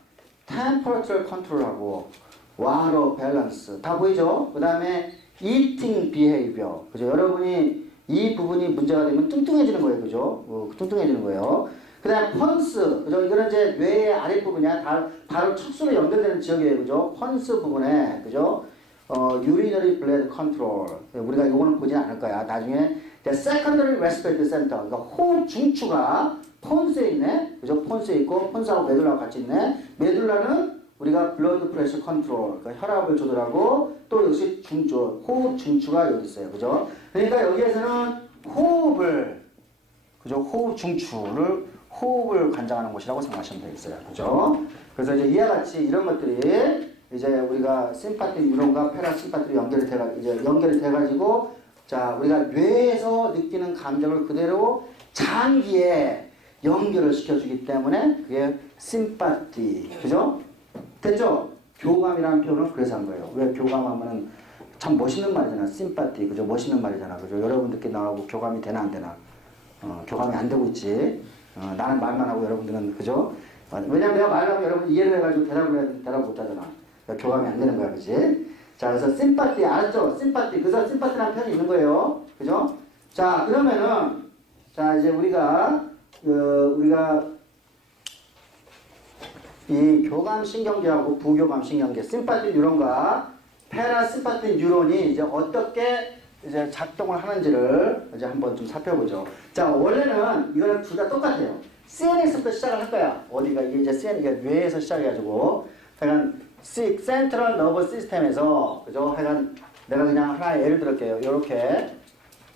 템퍼러처를 컨트롤하고 와터 밸런스 다 보이죠? 그 다음에 eating behavior. 그죠? 여러분이 이 부분이 문제가 되면 뚱뚱해지는 거예요. 그죠? 뚱뚱해지는 거예요. 그 다음에 펀스. 그죠? 이거는 이제 뇌의 아랫부분이야. 바로 척수로 연결되는 지역이에요. 그죠? 펀스 부분에. 그죠? urinary blood control. 우리가 요거는 보진 않을 거야. 나중에 the secondary respiratory center. 그러니까 호흡 중추가 폰스에 있네. 그죠? 폰스에 있고 폰스하고 메둘라가 같이 있네. 메둘라는 우리가 블러드 프레셔 컨트롤, 그러니까 혈압을 조절하고 또 역시 중추, 호흡 중추가 여기 있어요. 그죠? 그러니까 여기에서는 호흡을, 그죠? 호흡을 관장하는 곳이라고 생각하시면 되겠어요. 그죠? 그래서 이제 이와 같이 이런 것들이 이제 우리가 심파틱 뉴런과 페라심파틱이 연결이 돼가지고 자, 우리가 뇌에서 느끼는 감정을 그대로 장기에 연결을 시켜주기 때문에 그게 심파티. 그죠? 됐죠? 교감이라는 표현을 그래서 한 거예요. 왜 교감하면은 참 멋있는 말이잖아. 심파티. 그죠? 멋있는 말이잖아. 그죠? 여러분들께 나하고 교감이 되나 안 되나? 교감이 안 되고 있지. 나는 말만 하고 여러분들은, 그죠? 왜냐면 내가 말하면 여러분 이해를 해가지고 대답을 못 하잖아. 그러니까 교감이 안 되는 거야. 그지? 자, 그래서 심파티. 알았죠? 심파티. 그래서 심파티라는 표현이 있는 거예요. 그죠? 자, 그러면은, 자, 이제 우리가 이 교감신경계하고 부교감신경계, 심파틱 뉴런과 페라심파틱 뉴런이 이제 어떻게 이제 작동을 하는지를 이제 한번 좀 살펴보죠. 자, 원래는 이거는 둘 다 똑같아요. CNS부터 시작을 할 거야. 어디가 이게 이제 CNS가 뇌에서 시작해가지고, 하여간 센트럴 너버 시스템에서, 그죠? 하여간 내가 그냥 하나 예를 들을게요.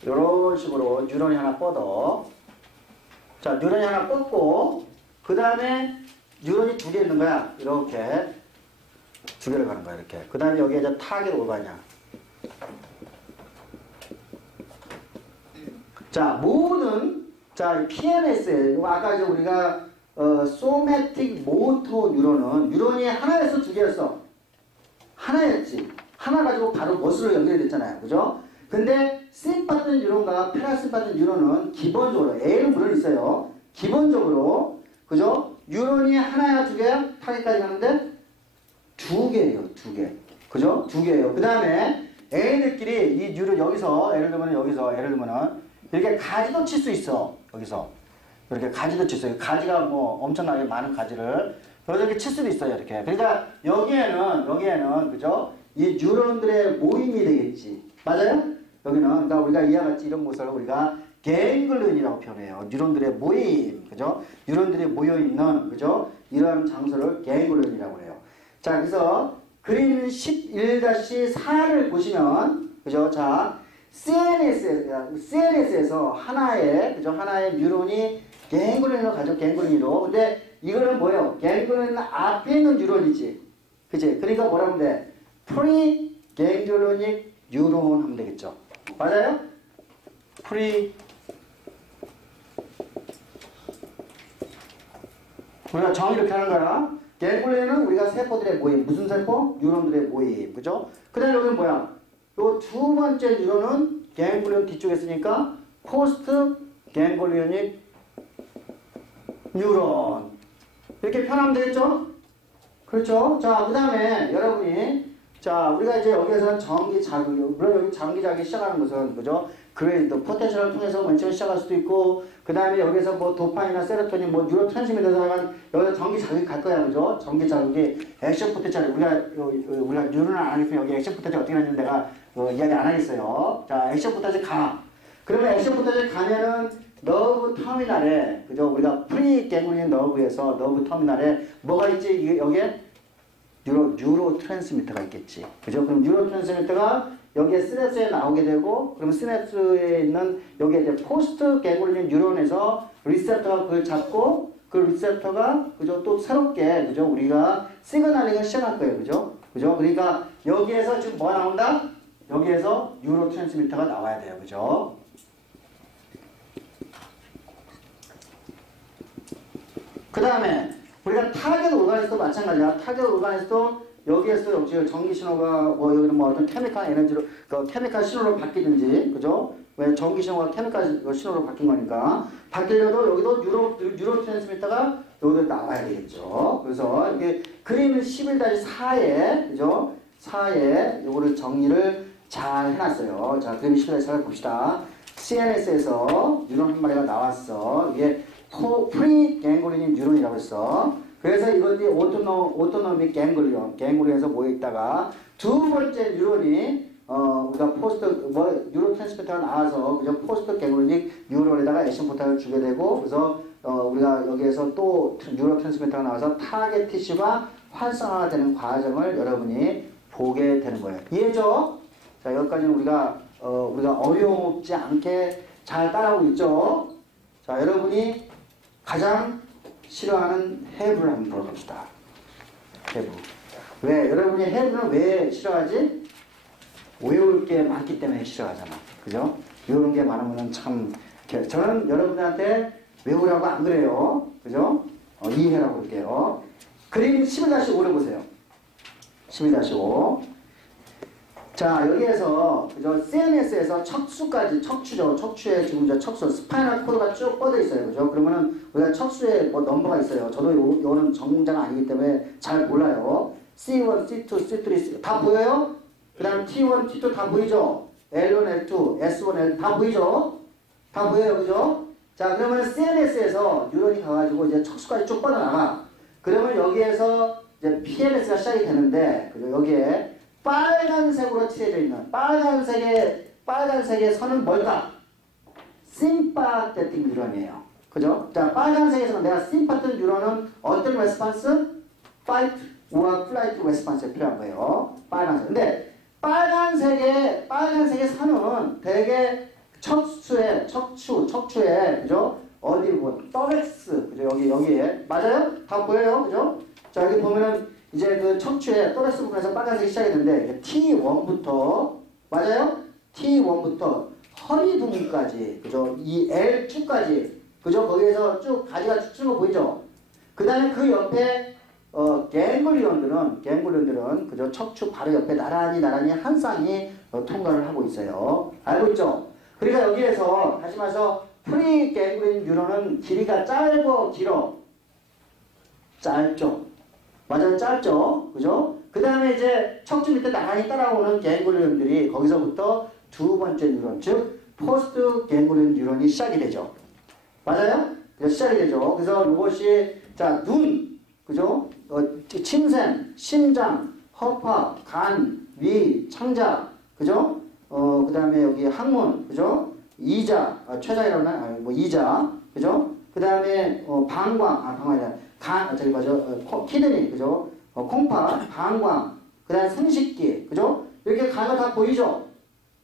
요런 식으로 뉴런이 하나 뻗어. 자, 뉴런이 하나 뻗고, 그 다음에 뉴런이 두 개 있는 거야. 이렇게. 두 개를 가는 거야. 이렇게. 그 다음에 여기에 이제 타겟 오가냐. 자, 자, PNS. 아까 이제 우리가, 소매틱 모터 뉴런이 하나에서 두 개였어. 하나였지. 하나 가지고 바로 머슬로 연결이 됐잖아요. 그죠? 근데, 심파틱 뉴런과 페라심파틱 뉴런은 기본적으로, A는 물론 있어요. 기본적으로, 그죠? 뉴런이 하나야 두 개야? 타겟까지 가는데 두 개예요. 두 개. 그죠? 두 개예요. 그 다음에 애들끼리 이 뉴런 여기서 예를 들면은 이렇게 가지도 칠 수 있어. 여기서 이렇게 가지도 칠 수 있어요. 가지가 뭐 엄청나게 많은 가지를 이렇게 칠 수도 있어요. 이렇게. 그러니까 여기에는 그죠? 이 뉴런들의 모임이 되겠지. 맞아요? 여기는 그러니까 우리가 이와 같이 이런 모습을 우리가 갱글론이라고 표현해요. 뉴런들의 모임, 그죠? 뉴런들이 모여있는, 그죠? 이런 장소를 갱글론이라고 해요. 자, 그래서 그림 11-4를 보시면, 그죠? 자, CNS에서 하나의 뉴런이 갱글론으로 가죠. 갱글론으로. 근데 이거는 뭐예요? 갱글론 앞에 있는 뉴런이지. 그치? 그러니까 뭐라 하면 돼? 프리 갱글로닉 뉴런 하면 되겠죠. 맞아요? 우리가 정 이렇게 하는 거야. 갱글리언은 우리가 세포들의 모임. 무슨 세포? 뉴런들의 모임. 그죠? 그 다음에 여기는 뭐야? 요 두 번째 뉴런은 갱글리언 뒤쪽에 있으니까 포스트 갱글리오닉 뉴런. 이렇게 표현하면 되겠죠? 그렇죠? 자, 그 다음에 여러분이 자, 우리가 이제 여기에서는 전기 자극, 물론 여기 전기 자극이 시작하는 것은, 그죠? 그레이드, 포텐셜을 통해서 맨 처음 시작할 수도 있고, 그 다음에 여기서 뭐 도파민이나 세로토닌, 뭐 뉴로 트랜스미터에서 하면 여기서 전기 자극이 갈 거야, 그죠? 전기 자극이 액션 포텐셜, 우리가 뉴런을 안 하겠으면 여기 액션 포텐셜 어떻게 하는지 내가 이야기 안 하겠어요. 자, 액션 포텐셜 가. 그러면 액션 포텐셜 가면은 너브 터미널에, 그죠? 우리가 프리 갱글리언 너브에서 너브 터미널에 뭐가 있지? 여기에 뉴로 트랜스미터가 있겠지. 그죠? 그럼 뉴로 트랜스미터가 여기에 시냅스에 나오게 되고, 그럼 시냅스에 있는 여기에 이제 포스트 갱글리언 뉴런에서 리셉터가 그걸 잡고, 그 리셉터가, 그죠? 또 새롭게, 그죠? 우리가 시그널링을 시작할 거예요. 그죠? 그죠? 그러니까 여기에서 지금 뭐가 나온다? 여기에서 뉴로 트랜스미터가 나와야 돼요. 그죠? 그 다음에 우리가 타겟 오르가니스도 마찬가지야. 타겟 오르가니스도 여기에서 여기 전기 신호가 뭐 여기는 뭐 어떤 케미칼 에너지로 그 케미칼 신호로 바뀌든지 그죠? 왜 전기 신호가 케미칼 신호로 바뀐 거니까 바뀌려도 여기도 뉴로 트랜스미터가 여기도 나와야 되겠죠. 그래서 이게 그림 11-4에 그죠? 4에 요거를 정리를 잘 해놨어요. 자, 그림 11-4를 봅시다. CNS에서 뉴런 한 마리가 나왔어. 이게 프리 갱글리닌 뉴런이라고 했어. 그래서 이것이 오토노믹 갱글리온에서 모여있다가 두 번째 뉴런이 우리가 뉴로 트랜스미터가 나와서 그죠? 포스트 갱글리닉 뉴런에다가 액션 포탈을 주게 되고 그래서 우리가 여기에서 또 뉴로 트랜스미터가 나와서 타겟 티슈가 활성화되는 과정을 여러분이 보게 되는 거예요. 이해죠? 자, 여기까지는 우리가 어려움없지 않게 잘 따라오고 있죠? 자, 여러분이 가장 싫어하는 해부를 한번 보러 갑시다. 해부. 왜? 여러분이 해부는 왜 싫어하지? 외울 게 많기 때문에 싫어하잖아. 그죠? 외우는 게 많으면 참, 저는 여러분들한테 외우라고 안 그래요. 그죠? 이해라고 그럴게요. 그림 11-5를 보세요. 11-5. 자, 여기에서, 그죠? CNS에서 척추까지, 척추죠. 척추에 지금 척수, 스파이널 코드가 쭉 뻗어 있어요. 그죠? 그러면은, 우리가 척수에 뭐 넘버가 있어요. 저도 요거는 전공자가 아니기 때문에 잘 몰라요. C1, C2, C3, 다 보여요? 그 다음 T1, T2 다 보이죠? L1, L2, S1, L 다 보이죠? 다 보여요. 그죠? 자, 그러면 CNS에서 뉴런이 가가지고 이제 척수까지 쭉 뻗어나가. 그러면 여기에서 이제 PNS가 시작이 되는데, 그죠? 여기에 빨간색으로 칠해져 있는 빨간색의 선은 뭘까? 심파테틱 뉴런이에요. 그죠? 자, 빨간색에서는 내가 심파테틱 뉴런은 어떤 레스폰스? 파이트와 플라이트 레스폰스에 필요한 거예요. 빨간색. 근데 빨간색의 선은 되게 척추에 그죠? 어디 부분? 토렉스. 그죠? 여기에. 맞아요? 다 보여요? 그죠? 자, 여기 보면은 이제 그 척추의 토렉스 부분에서 빨간색이 시작이 되는데 T1부터 맞아요? T1부터 허리 부분까지 그죠? 이 L2까지 그죠? 거기에서 쭉 가지가 쭉 치는 거 보이죠? 그 다음에 그 옆에 갱글리온들은 그죠? 척추 바로 옆에 나란히 한 쌍이 통과를 하고 있어요. 알고 있죠? 그러니까 여기에서 다시 말해서 프리 갱글리온 뉴런은 길이가 짧고 길어. 짧죠? 맞아요. 짧죠? 그죠? 그 다음에 이제 척추 밑에 나란히 따라오는 갱글리온들이 거기서부터 두 번째 뉴런, 즉 포스트 갱글리온 뉴런이 시작이 되죠. 맞아요? 시작이 되죠. 그래서 이것이 자, 눈, 그죠? 침샘, 심장, 허파, 간, 위, 창자, 그죠? 그 다음에 여기 항문, 그죠? 이자, 췌장이라고 하나? 뭐 이자, 그죠? 그 다음에 방광이 아니라 키드니, 그죠? 콩팥, 방광, 그 다음에 생식기, 그죠? 이렇게 간을 다 보이죠?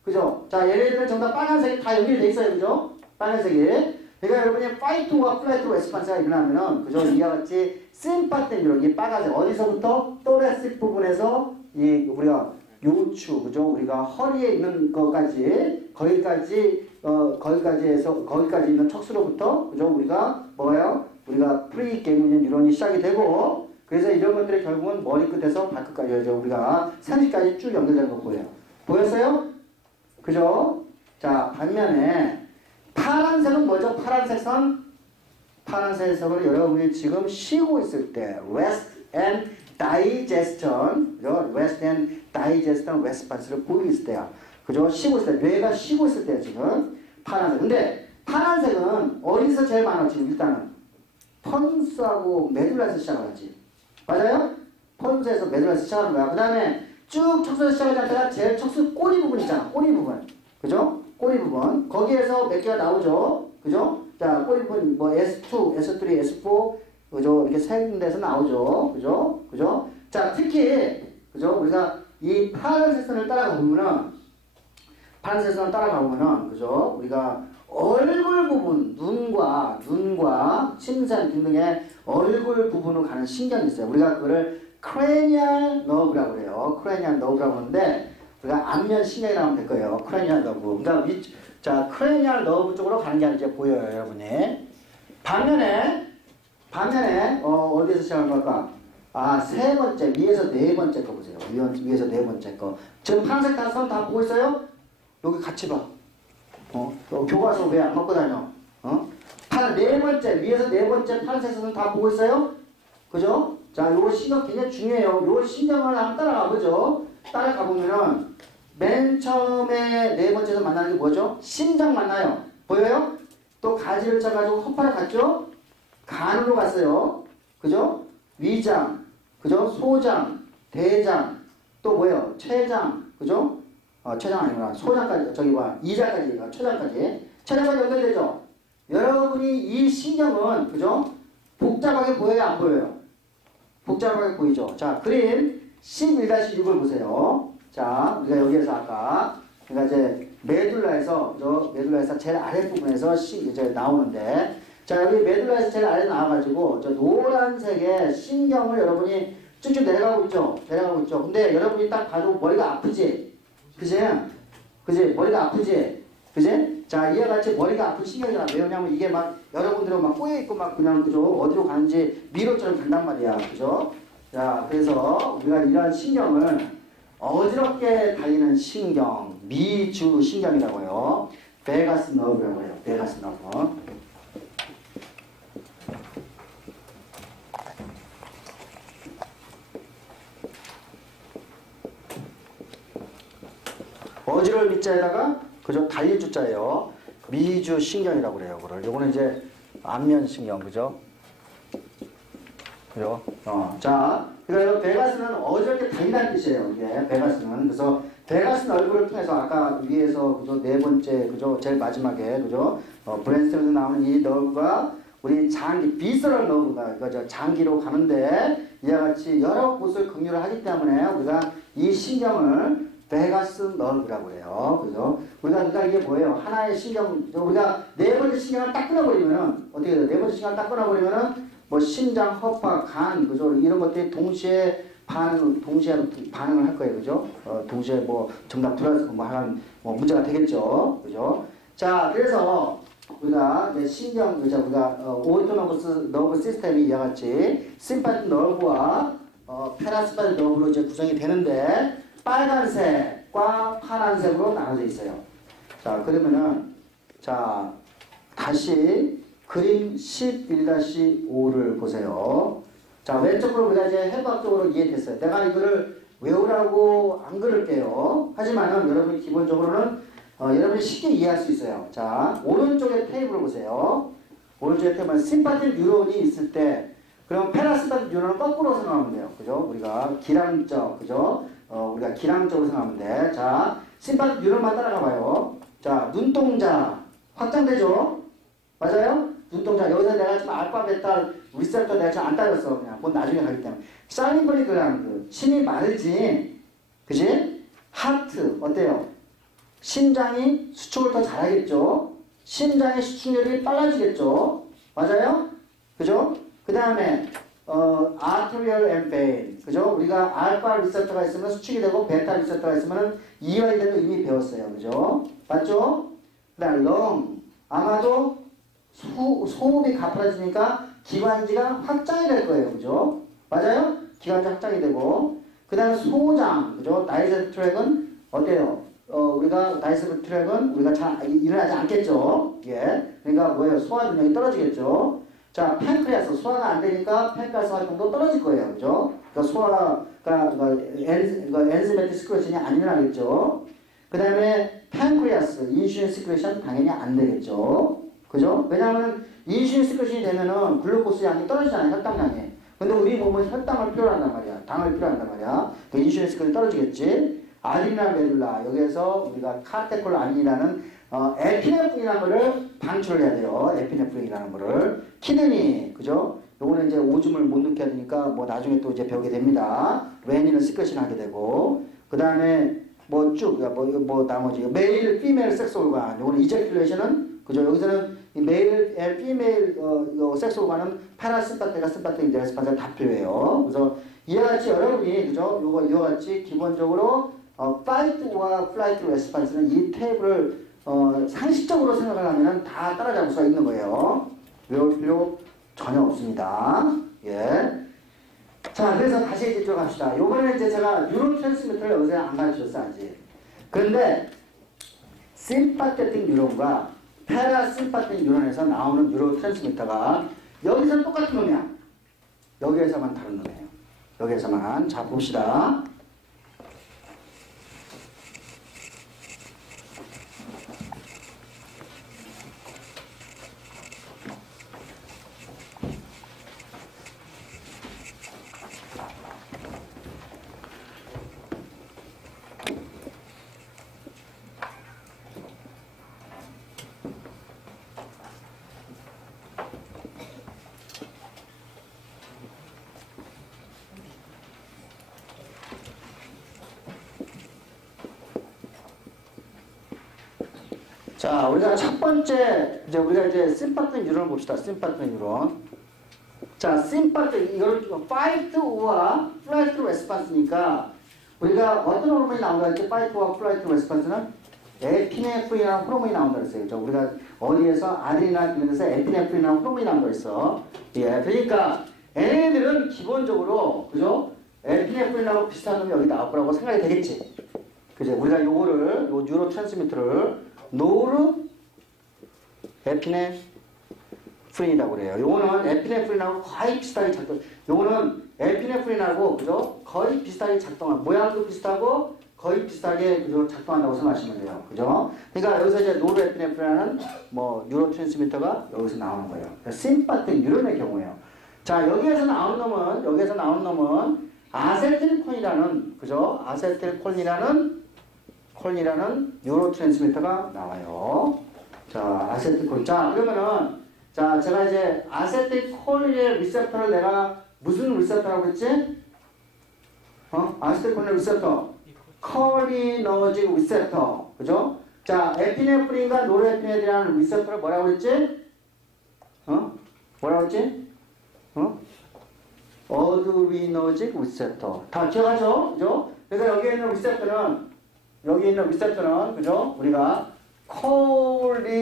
그죠? 자, 얘네들은 전부 다 빨간색이 다 연결돼 있어요, 그죠? 빨간색이. 그러니까 여러분이 파이트와 플라이트 레스폰스가 일어나면은, 그죠? 이와 같이 심파텍 뉴런이 빨간색, 어디서부터? 토레스 부분에서 우리가 요추, 그죠? 우리가 허리에 있는 것까지, 거기까지 있는 척수로부터, 그죠? 우리가 뭐예요? 우리가 프리 갱글리온 뉴런이 시작이 되고, 그래서 이런 것들이 결국은 머리 끝에서 발끝까지, 우리가 상식까지 쭉 연결되는 거 보여요. 보였어요? 그죠? 자, 반면에, 파란색은 뭐죠? 파란색 선은 여러분이 지금 쉬고 있을 때, rest and digestion, 그죠? rest and digestion 레스폰스를 보이고 있을 때야. 그죠? 쉬고 있을 때, 뇌가 쉬고 있을 때야, 지금. 파란색. 근데, 파란색은 어디서 제일 많아, 지금 일단은? 펀스하고 메듈라에서 시작하지. 맞아요? 펀스에서 메듈라에서 시작하는 거야. 그 다음에 쭉 척수에서 시작할 때가 제일 척수 꼬리 부분 있잖아. 꼬리 부분. 그죠? 꼬리 부분. 거기에서 몇 개가 나오죠? 그죠? 자, 꼬리 부분, 뭐, S2, S3, S4, 그죠? 이렇게 세 군데에서 나오죠? 그죠? 그죠? 자, 특히, 그죠? 우리가 이 파란색 선을 따라가 보면은, 그죠? 우리가 얼굴 부분, 눈과 침샘 등등의 얼굴 부분으로 가는 신경이 있어요. 우리가 그거를 cranial nerve라고 그래요. cranial nerve라고 하는데, 우리가 안면 신경이라고 하면 될 거예요. cranial nerve. 그러니까 cranial nerve 쪽으로 가는 게 이제 보여요, 여러분이. 반면에 반면에 어디에서 시작한 걸까? 아, 세 번째, 위에서 네 번째 거 보세요. 위에서 네 번째 거. 지금 파란색 다 보고 있어요? 여기 같이 봐. 교과서 왜 안 갖고 다녀? 네 번째, 위에서 네 번째 파란색 선은 다 보고 있어요? 그죠? 자, 요 신경 굉장히 중요해요. 요 신경을 한번 따라가 보죠. 따라가 보면은 맨 처음에 네 번째에서 만나는 게 뭐죠? 심장 만나요. 보여요? 또 가지를 쳐가지고 허파를 갔죠? 간으로 갔어요. 그죠? 위장, 그죠? 소장, 대장, 또 뭐예요? 췌장, 그죠? 췌장 아니구나. 소장까지, 저기 봐. 이장까지, 췌장까지. 췌장까지 연결되죠? 여러분이 이 신경은, 그죠? 복잡하게 보여요? 안 보여요? 복잡하게 보이죠? 자, 그림 11-6을 보세요. 자, 우리가 여기에서 아까, 그러니까 이제 메둘라에서, 그죠? 메둘라에서 제일 아랫부분에서 이제 나오는데, 자, 여기 메둘라에서 제일 아래 나와가지고, 저 노란색의 신경을 여러분이 쭉쭉 내려가고 있죠? 내려가고 있죠? 근데 여러분이 딱 봐도 머리가 아프지? 그지? 그지? 머리가 아프지? 그지? 자, 이와 같이 머리가 아픈 신경이잖아. 왜냐면 이게 막 여러분들은 막 꼬여있고 막 그냥, 그죠? 어디로 가는지 미로처럼 간단 말이야. 그죠? 자, 그래서 우리가 이러한 신경을 어지럽게 달리는 신경, 미주 신경이라고요. 베가스 너브라고 해요. 베가스 너브. 어지러울 밑자에다가 그죠? 달릴 주자예요. 미주 신경이라고 그래요. 요거는 이제 안면 신경, 그죠? 그죠? 자, 그러니까 베가스는 어지럽게 달린다는 뜻이에요. 이게 베가스는. 그래서 베가스 얼굴을 통해서 아까 위에서 그죠? 네 번째, 그죠? 제일 마지막에, 그죠? 브레인스토밍에서 나오는 이 너브가 우리 장기, 비서럴 너브가, 그죠? 장기로 가는데 이와 같이 여러 곳을 공유를 하기 때문에 우리가 이 신경을 베가스 너브라고 해요. 그죠? 우리가 이게 뭐예요? 하나의 신경, 우리가 네 번째 신경을 딱 끊어버리면은, 어떻게 돼요? 네 번째 신경을 딱 끊어버리면은, 뭐, 심장, 허파, 간, 그죠? 이런 것들이 동시에 반응을 할 거예요. 그죠? 동시에 뭐, 정답 들어서 뭐 하는, 뭐, 문제가 되겠죠. 그죠? 자, 그래서, 우리가 이제 신경, 그죠? 우리가, 오토노머스 너브 시스템이 이와 같이, 심파틱 너브와, 페라시mpatic 너브로 이제 구성이 되는데, 빨간색과 파란색으로 나눠져 있어요. 자, 그러면은, 자, 다시 그림 11-5를 보세요. 자, 왼쪽으로 우리가 이제 해부학적으로 이해됐어요. 내가 이거를 외우라고 안 그럴게요. 하지만은 여러분이 기본적으로는, 여러분이 쉽게 이해할 수 있어요. 자, 오른쪽에 테이블을 보세요. 오른쪽에 테이블은 심파틱 뉴런이 있을 때, 그럼 페라시mpatic 뉴런은 거꾸로 생각하면 돼요. 그죠? 우리가 기량적, 그죠? 우리가 기량적으로 생각하면 돼. 자, 심파틱 뉴런만 따라가 봐요. 자, 눈동자 확장되죠? 맞아요? 눈동자. 여기서 내가 지금 알파, 베타, 리셉터 내가 지금 안 따졌어. 그냥 그건 나중에 가기 때문에. 살리버리 글란드. 침이 마르지. 그지? 하트. 어때요? 심장이 수축을 더 잘하겠죠? 심장의 수축률이 빨라지겠죠? 맞아요? 그죠? 그 다음에 arterial and vein, 그죠? 우리가 알파 리셉터가 있으면 수축이 되고 베타 리셉터가 있으면 이완이 되는 거 이미 배웠어요, 그죠? 맞죠? 그 다음 lung, 아마도 소음이 가파라지니까 기관지가 확장이 될 거예요, 그죠? 맞아요? 기관지 확장이 되고 그 다음에 소장, 그죠? 다이세트 트랙은 어때요? 우리가 다이세트 트랙은 우리가 잘 일어나지 않겠죠? 예, 그러니까 뭐예요? 소화 능력이 떨어지겠죠? 자, 팬크리아스, 소화가 안 되니까 팬크리아스 활동도 떨어질 거예요. 그죠? 그러니까 소화가, 엔zymatic 스크레션이 안 일어나겠죠? 그 다음에 팬크리아스, 인슐린 스크레션 당연히 안 되겠죠? 그죠? 왜냐하면 인슐린 스크레션이 되면은 글루코스 양이 떨어지잖아요. 혈당량이. 근데 우리 몸은 혈당을 필요로 한단 말이야. 당을 필요로 한단 말이야. 그 인슐린 스크레션이 떨어지겠지? 아드리날 메둘라, 여기에서 우리가 카테콜아민이라는 에피네프린이라는 거를 방출을 해야 돼요. 에피네프린이라는 거를. 키드니, 그죠? 요거는 이제 오줌을 못 넣게 하니까 뭐 나중에 또 이제 배우게 됩니다. 웨니는 시크레션 하게 되고. 그 다음에 뭐 쭉, 나머지. 메일, 피메일 섹스 올간. 요거는 이제큘레이션은, 그죠? 여기서는 메일, 피메일, 섹스 올간은 파라심파틱과 심파틱, 레스판스 다 필요해요. 그래서 이와 같이 여러분이, 그죠? 이와 같이 기본적으로 파이트와 플라이트 레스판스는 이 테이블을 상식적으로 생각을 하면 다 따라잡을 수가 있는 거예요. 외울 필요 전혀 없습니다. 예. 자, 그래서 다시 이쪽으로 갑시다. 요번에는 이제 제가 뉴로트랜스미터를 여기서 안 가르쳐줬어요, 아직. 그런데, 심파테틱 뉴런과 페라심파테틱 뉴런에서 나오는 뉴로트랜스미터가 여기서는 똑같은 놈이야. 여기에서만 다른 놈이에요. 여기에서만. 자, 봅시다. 자, 우리가 첫 번째, 우리가 이제 심파테틱 뉴런을 봅시다. 심파테틱 뉴런. 자, 심파테틱, 이걸 파이트와 플라이트 레스폰스니까 우리가 어떤 호르몬이 나온다 했지? 파이트와 플라이트 레스폰스는 에피네프린이라는 호르몬이 나온다 그랬어요. 그죠? 우리가 어디에서 아드레날린 이런 데서 에피네프린이라는 호르몬이 나온다 그랬어. 예, 그러니까 얘네들은 기본적으로, 그죠? 에피네프린하고 비슷한 놈이 여기 나올 거라고 생각이 되겠지. 그죠? 우리가 요거를, 요 뉴로 트랜스미터를 노르 에피네프린이라고 그래요. 요거는 에피네프린하고 거의 비슷하게 작동. 요거는 에피네프린하고 그죠? 거의 비슷하게 작동한 모양도 비슷하고 거의 비슷하게 그죠? 작동한다고 생각하시면 돼요. 그죠? 그러니까 여기서 이제 노르 에피네프린이라는 뭐 뉴로 트랜스미터가 여기서 나오는 거예요. 심파테틱 뉴런의 경우에요. 자, 여기에서 나오는 놈은 아세틸콜이라는 그죠? 아세틸콜이라는 뉴로트랜스미터가 나와요. 자, 아세틸콜. 자, 그러면은, 자, 제가 이제 아세틸콜의 리셉터를 내가 무슨 리셉터라고 했지? 아세틸콜의 리셉터. 콜리너직 리셉터. 그죠? 자, 에피네프린과 노르에피네프린이라는 리셉터를 뭐라고 했지? 뭐라고 했지? 어드리너직 리셉터. 다 기억하죠? 그죠? 그래서 여기 있는 리셉터는 그죠? 우리가 콜리너직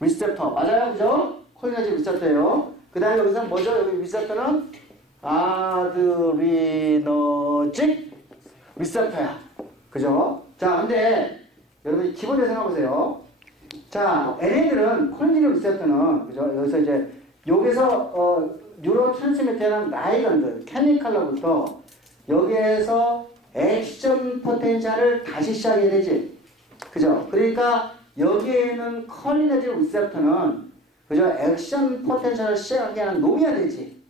리셉터 맞아요, 그죠? 콜리너직 리셉터예요. 그 다음에 여기서 뭐죠? 여기 리셉터는 아드리너직 리셉터야, 그죠? 자, 근데 여러분 기본적으로 생각해보세요. 자, 얘네들은 콜리너직 리셉터는 그죠? 여기서 이제 여기서 뉴로 트랜스미터는 라이건드 케미칼로부터 여기에서 액션 포텐셜을 다시 시작해야 되지. 그죠? 그러니까 여기에는 콜리너직 리셉터는 그죠? 액션 포텐셜을 시작하게 하는 놈이어야 되지.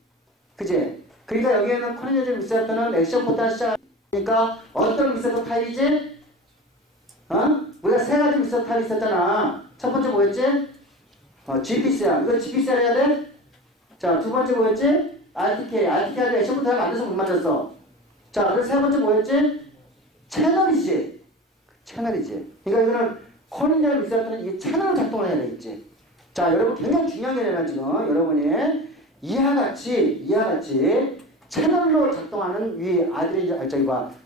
그지? 그러니까 여기에는 콜리너직 리셉터는 액션 포텐셜 시작하니까 어떤 리셉터 타입이지? 우리가 세 가지 리셉터 타입이 있었잖아. 첫 번째 뭐였지? GPC야. 이거 GPCR 해야 돼? 자, 두 번째 뭐였지? RTK. RTK가 액션 포텐셜 만들어서 못 맞았어. 자, 그래서 세 번째 뭐였지? 채널이지. 채널이지. 그러니까 이거는 콜리너직 리셉터는 이 채널을 작동을 해야 되겠지. 자, 여러분 굉장히 중요한 개념이야 지금. 여러분이 이와 같이 채널로 작동하는 이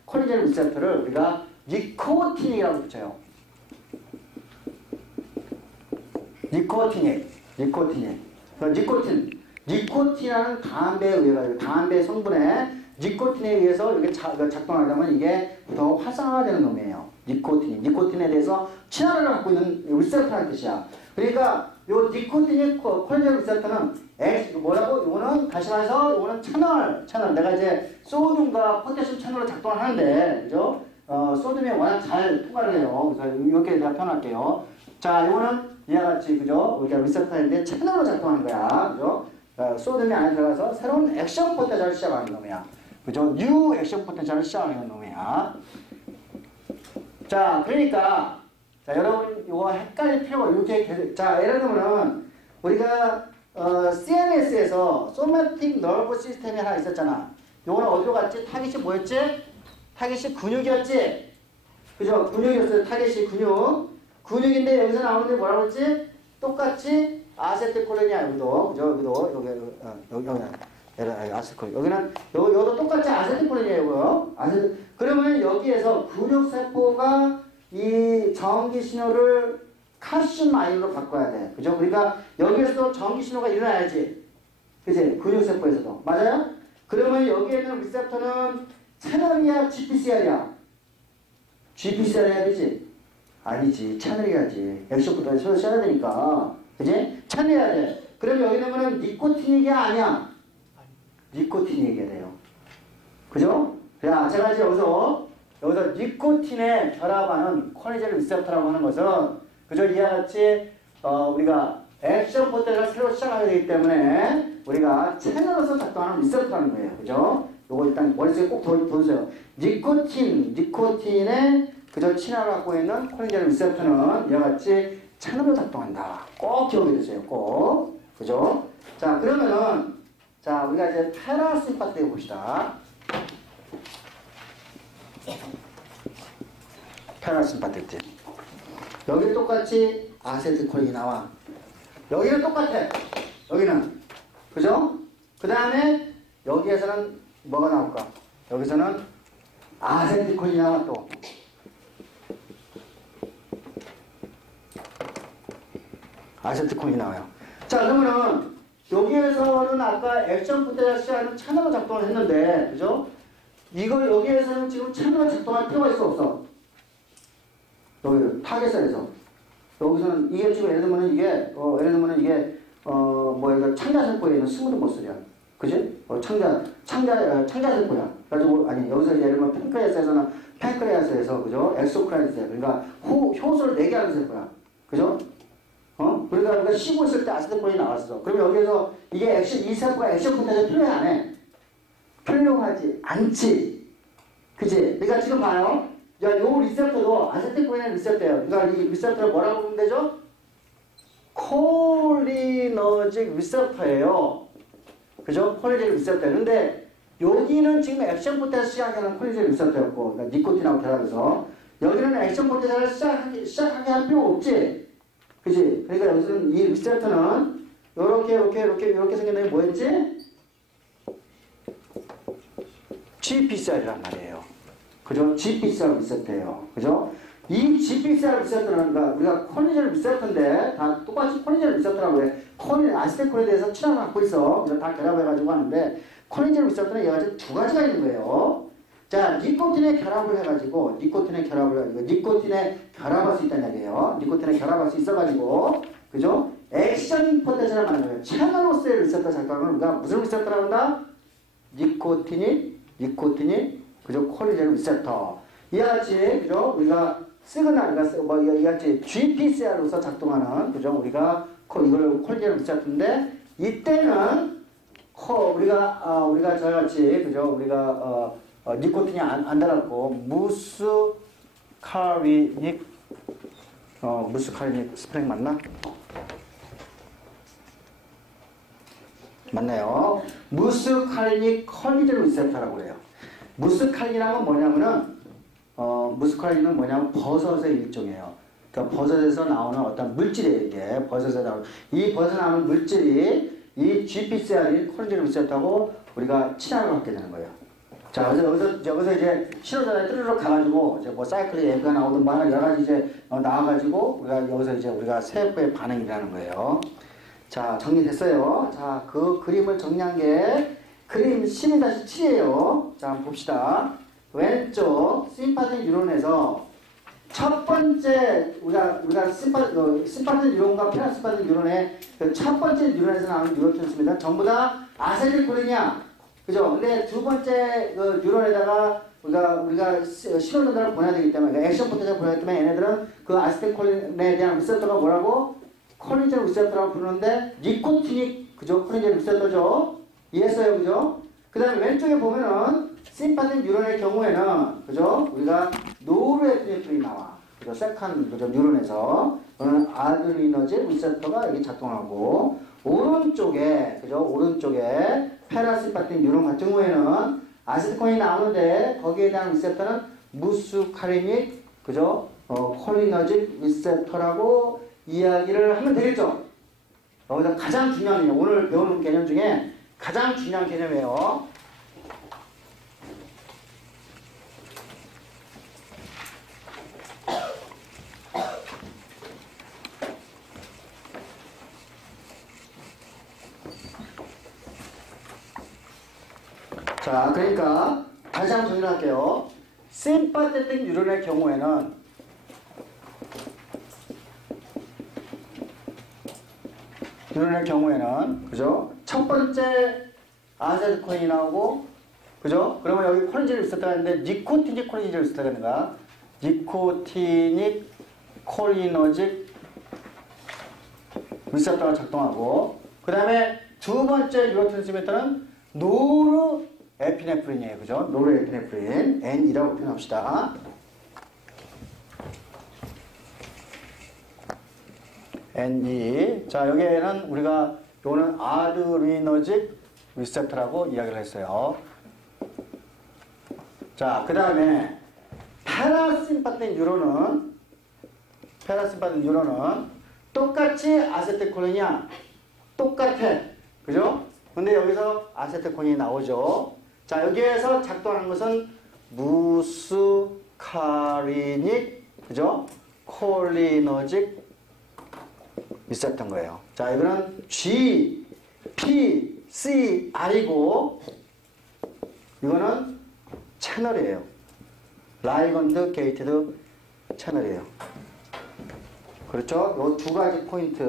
콜리너직 리셉터를 우리가 니코틴이라고 붙여요. 니코틴이라는 담배 성분에 니코틴에 의해서 이렇게 작동하게 되면 이게 더 활성화되는 놈이에요. 니코틴에 대해서 친화력을 갖고 있는 리셉터라는 뜻이야. 그러니까 요 니코틴의 콜리너직 리셉터는 뭐라고? 요거는 다시 말해서 요거는 채널. 내가 이제 소듐과 포타슘 채널로 작동을 하는데, 그죠? 소듐이 워낙 잘 통과를 해요. 그래서 이렇게 내가 표현할게요. 자, 요거는 이와 같이, 그죠? 우리가 리셉터인데 채널로 작동하는 거야. 그죠? 소듐이 안에 들어가서 새로운 액션 포텐셜을 시작하는 놈이야. 그죠? 뉴 액션 포텐셜을 시작하는 놈이야. 자, 그러니까, 자, 여러분, 이거 헷갈릴 필요가 이렇게, 자, 예를 들면, 우리가, CNS에서 소매틱 너브 시스템이 하나 있었잖아. 요거는 어디로 갔지? 타깃이 뭐였지? 타깃이 근육이었지? 그죠? 근육이었어요. 타깃이 근육인데 여기서 나오는 게 뭐라고 했지? 똑같이 아세틸콜린이야, 여기도. 그죠? 여기 아세틸콜린. 여기도 똑같이 아세틸콜린이에요, 그러면 여기에서 근육세포가 이 전기 신호를 칼슘 아이온으로 바꿔야 돼. 그죠? 그러니까 여기에서도 전기 신호가 일어나야지. 그지? 근육세포에서도. 맞아요? 그러면 여기에 있는 리셉터는 채널이야, GPCR이야? GPCR 해야 되지? 아니지. 채널이야지. 액션부터 서로 써야 되니까. 그지? 채널해야 돼. 그럼 여기 있는 거는 니코틴 얘기야, 아니야? 니코틴 얘기해야 돼요. 그죠? 자, 제가 이제 여기서 니코틴에 결합하는 코니젤 리셉터라고 하는 것은 그죠? 이와 같이 우리가 액션 포텐을 새로 시작하게 되기 때문에 우리가 채널로서 작동하는 리셉터라는 거예요. 그죠? 요거 일단 머릿속에 꼭 둬주세요. 니코틴에 그저 친화를 갖고 있는 코니젤 리셉터는 이와 같이 채널로 작동한다. 꼭 기억해 주세요. 꼭. 그죠? 자, 그러면은 자, 우리가 이제 페라심파티에 봅시다. 페라심파티티. 여기 똑같이 아세틸콜린이 나와. 여기는 똑같아. 여기는. 그죠? 그 다음에 여기에서는 뭐가 나올까? 여기서는 아세틸콜린이 나와 또. 아세틸콜린이 나와요. 자, 그러면은 여기에서는 아까 액션 포테시아는 채널로 작동을 했는데, 그죠? 이거 여기에서는 지금 채널로 작동할 필요가 있어, 없어? 여기 타겟셀에서 여기서는 이게 지금 예를 들면 이게 뭐 창자세포에 있는 스무드머슬이야, 그지? 창자세포야. 그래가지고 아니 여기서 예를 들면 팬크레아스에서 그죠? 엑소크라이스 그러니까 효소를 내게 하는 세포야, 그죠? 그러니까 우리가 쉬고 있을 때 아세틸콜린이 나왔어. 그러면 여기에서 이게 이 세포가 액션 포텐을 필요해 안 해? 필요하지 않지, 그지? 그러니까 지금 봐요. 야, 요 리셉터도 아세틸콜린의 리셉터예요. 그러니까 이 리셉터를 뭐라고 부르면 되죠? 콜리너직 리셉터예요. 그죠? 콜리너직 리셉터. 근데 여기는 지금 액션 포텐을 시작하는 콜리너직 리셉터였고, 그러니까 니코틴하고 결합해서 여기는 액션 포텐을 시작하게 할 필요 없지. 그지? 그러니까 여기서는 이 리셉터는 요렇게 생겼는데 뭐였지? GPCR이란 말이에요. 그죠? GPCR 리셉터예요. 그죠? 이 GPCR 리셉터는 그러니까 우리가 코니젤 리셉터인데 다 똑같이 코니젤 리셉터라고 해. 아세틸콜린에 대해서 친화를 갖고 있어. 그래서 다 결합해가지고 하는데 코니젤 리셉터는 여러 가지 두 가지가 있는 거예요. 자, 니코틴에 결합을 해가지고 니코틴에 결합할 수 있다는 얘기예요. 니코틴에 결합할 수 있어가지고 그죠? 액션 포텐셜을 만드는 거예요. 채널로서의 리셉터 작동을 우리가 무슨 리셉터라고 한다? 니코틴이 그죠? 콜리젤 리셉터. 이와 같이 그죠? 우리가 시그널 이와 같이 GPCR로서 작동하는 그죠? 우리가 이걸 콜리젤 리셉터인데 이때는 우리가 저같이 그죠? 우리가 니코틴이 안 달았고 무스카리닉 스프링 맞나? 맞나요? 무스카리닉 콜리젤 리셉터라고 그래요. 무스칼린이란 뭐냐면은 무스칼린은 뭐냐면 버섯의 일종이에요. 그러니까 버섯에서 나오는 어떤 물질이에요. 이게 버섯에서 나오는 이 버섯 나오는 물질이 이 GPCR인 콜리젤 리셉터하고 우리가 친화를 갖게 되는 거예요. 자, 여기서 이제 신호전에 뚜루룩 가가지고 이제 뭐 사이클릭 앱가 나오든 뭐 여러 가지 이제 나와가지고 우리가 여기서 이제 우리가 세포의 반응이라는 거예요. 자, 정리됐어요. 자, 그 그림을 정리한 게 그림 12-7이에요. 자, 한번 봅시다. 왼쪽 심파틱 뉴런에서 첫 번째 우리가 심파틱 뉴런과 페라심파틱 뉴런의 그 첫 번째 뉴런에서 나오는 뉴로트랜스미터는 전부 다 아세틸콜린이야. 그죠? 근데 두 번째 그 뉴런에다가 우리가 신호 전달을 보내야 되기 때문에 그러니까 액션 포텐을 보내야 되기 때문에 얘네들은 그 아세틸콜린에 대한 리셉터가 뭐라고? 콜리젤 리셉터라고 부르는데 니코틴이 그죠? 콜리젤 리셉터죠? 이해했어요? 그죠? 그 다음에 왼쪽에 보면은 심파틱 뉴런의 경우에는 그죠? 우리가 노르에피네프린이 나와. 그죠? 세컨 그죠? 뉴런에서 아드리너질 리셉터가 여기 작동하고 오른쪽에 그죠? 오른쪽에 페라심파틱 뉴런 같은 경우에는 아세틸콜린이 나오는데 거기에 대한 리셉터는 무스카리닉 그죠? 콜리너질 리셉터라고 이야기를 하면 되겠죠? 여기서 가장 중요한 개념, 오늘 배우는 개념 중에 가장 중요한 개념이에요. 자, 그러니까 다시 한번 정리를 할게요. 심파테틱 뉴런의 경우에는 그죠? 첫 번째 아세틸콜린이 나오고, 그죠? 그러면 여기 콜린질 리셉터가 있는데 니코티닉 콜린질 리셉터가 있는가? 니코티닉 콜리너직 리셉터가 작동하고, 그 다음에 두 번째 뉴로트랜스미터는 노르에피네프린이에요. 그죠? 노르에피네프린 N이라고 표현합시다. N2. 자, 여기에는 우리가 요거는 아드리너직 리셉터라고 이야기를 했어요. 자, 그 다음에 패라심파틱 뉴런은 똑같이 아세틸콜린이야. 똑같아. 그죠? 근데 여기서 아세틸콜린이 나오죠. 자, 여기에서 작동하는 것은 무스카리닉, 그죠? 콜리너직 리셉터인 거예요. 자, 이거는 G, P, C, R이고, 이거는 채널이에요. 라이건드 게이티드 채널이에요. 그렇죠? 이 두 가지 포인트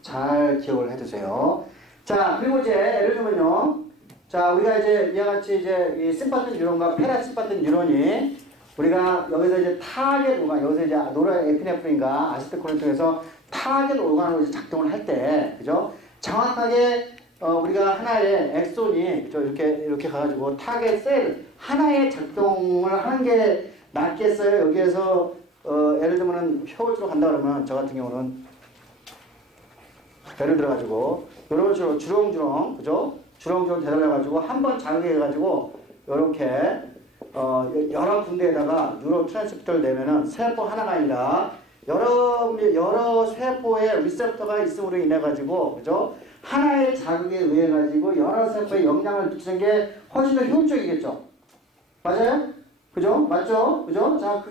잘 기억을 해두세요. 자, 그리고 이제 예를 들면요. 자, 우리가 이제 이와 같이 이제 이 심파틱 뉴런과 패라심파틱 뉴런이 우리가 여기서 이제 타겟 오간, 여기서 이제 노르에피네프린과 아세틸콜린 통해서 타겟 오간으로 이제 작동을 할 때, 그죠? 정확하게 우리가 하나의 엑손이 그죠? 이렇게 가가지고 타겟 셀 하나의 작동을 하는 게 낫겠어요. 여기에서 예를 들면은 효율적으로 간다 그러면 저 같은 경우는 예를 들어가지고 이런 식으로 주렁주렁, 그죠? 주렁주렁 대달려가지고 한번 자극해가지고 이렇게 여러 군데에다가 뉴로 트랜스미터를 내면은 세포 하나가 아니라 여러 세포의 리셉터가 있음으로 인해 가지고, 그죠? 하나의 자극에 의해 가지고 여러 세포에 영향을 미치는 게 훨씬 더 효율적이겠죠. 맞아요? 그죠? 맞죠? 그죠? 자,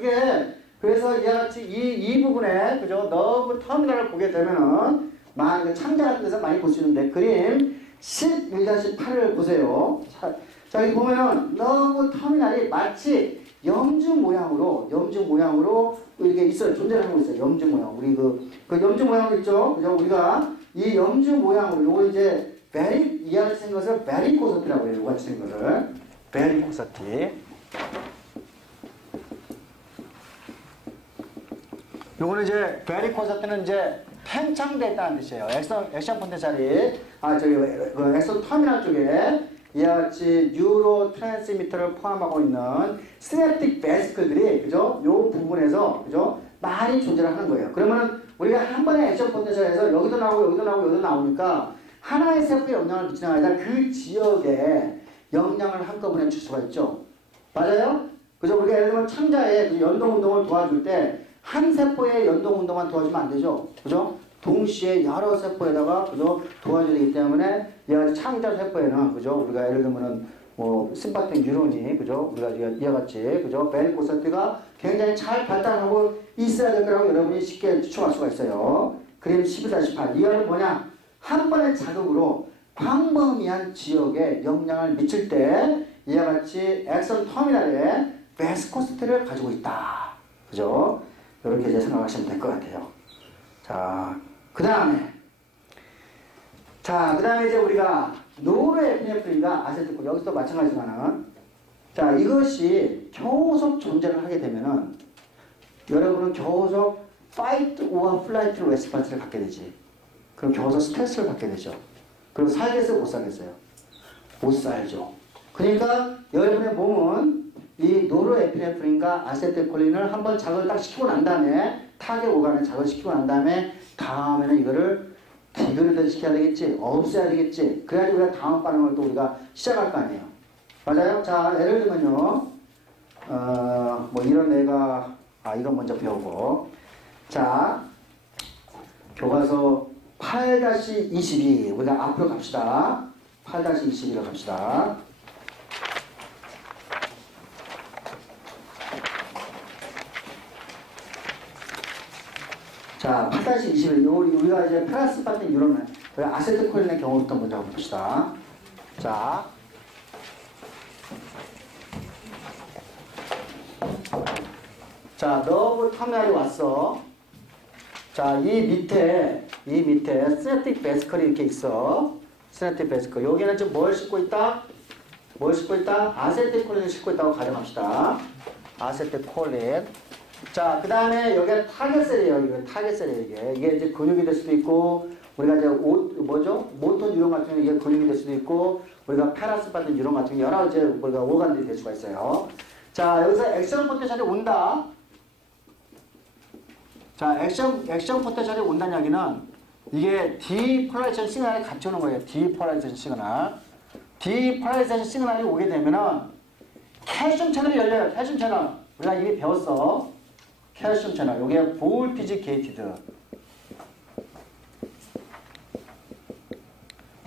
그래서 이와 같이 이 부분에, 그죠? 너브 터미널을 보게 되면은, 창자 같은 데서 많이 볼 수 있는데, 그림 11-8을 보세요. 자, 여기 보면은, 너브 터미널이 마치 염주 모양으로 이렇게 있어요. 존재를 하고 있어요. 염주 모양. 우리 그 염주 모양 있죠? 그죠? 우리가 이 염주 모양으로, 요거 이제, 이 안에 생긴 것을 베리코사티라고 해요. 요같이 생긴 것을. 베리코사티. 요거는 이제 베리코사티는 이제 팽창됐다는 뜻이에요. 액션 폰텐셜이 액션 터미널 쪽에 이와 같이 뉴로 트랜스미터를 포함하고 있는 시냅틱 베시클들이, 그죠? 요 부분에서, 그죠? 많이 존재를 하는 거예요. 그러면은 우리가 한 번에 액션 폰텐셜에서 여기도 나오니까 하나의 세포에 영향을 미치는 게 아니라 그 지역에 영향을 한꺼번에 줄 수가 있죠. 맞아요? 그죠? 우리가 예를 들면 창자에 연동 운동을 도와줄 때 한 세포의 연동 운동만 도와주면 안 되죠. 그죠? 동시에 여러 세포에다가, 그죠? 도와줘야 되기 때문에 이와 창자 세포에는, 그죠? 우리가 예를 들면은 심파틱 뉴런이, 그죠? 우리가 이와 같이, 그죠? 베리코사티가 굉장히 잘 발달하고 있어야 될 거라고 여러분이 쉽게 추측할 수가 있어요. 그림 11-8. 이거는 뭐냐? 한 번의 자극으로 광범위한 지역에 영향을 미칠 때 이와 같이 액션 터미널에 베스코시티를 가지고 있다. 그죠? 이렇게 이제 생각하시면 될 것 같아요. 자, 그 다음에 이제 우리가 노르에피네프린과 아세틸콜린, 여기서 마찬가지지만은, 자, 이것이 겨우석 존재를 하게 되면은 여러분은 겨우석 fight or flight response를 갖게 되지. 그럼 겨우석 스트레스를 받게 되죠. 그럼 살겠어요? 못 살겠어요? 못 살죠. 그러니까 여러분의 몸은 이 노르에피네프린과 아세틸콜린을 한번 자극을 딱 시키고 난 다음에, 타겟 오간에 자극시키고 난 다음에, 다음에는 이거를 디그레이드 시켜야 되겠지, 없애야 되겠지. 그래야지 우리가 다음 반응을 또 우리가 시작할 거 아니에요. 맞아요? 자, 예를 들면요. 뭐 이런 애가, 이건 먼저 배우고. 자, 교과서 8-22. 우리가 앞으로 갑시다. 8-22로 갑시다. 자, 8-21. 우리가 이제 패라심파틱 뉴런을, 아세틸콜린의 경우부터 먼저 봅시다. 자, 자, 너브 터미널이 왔어. 자, 이 밑에 시냅틱 베스클이 이렇게 있어. 시냅틱 베스클. 여기는 지금 뭘 싣고 있다? 뭘 싣고 있다? 아세틸콜린을 싣고 있다고 가정합시다. 아세틸콜린. 자, 그 다음에 여기가 타겟셀이에요. 이게 타겟셀이에요. 이게 이제 근육이 될 수도 있고, 우리가 이제 모터 뉴런 같은 경우 이게 근육이 될 수도 있고, 우리가 페라스파트 뉴런 같은 경우 여러 이제 우리가 오간들이 될 수가 있어요. 자, 여기서 액션 포텐셜이 온다. 자, 액션 포텐셜이 온다는 이야기는 이게 디폴라리제이션 시그널이 같이 오는 거예요. 디폴라리제이션 시그널. 디폴라리제이션 시그널이 오게 되면은 칼슘 채널이 열려요. 칼슘 채널. 우리가 이미 배웠어. 칼슘 채널. 이게 볼티지 게이티드.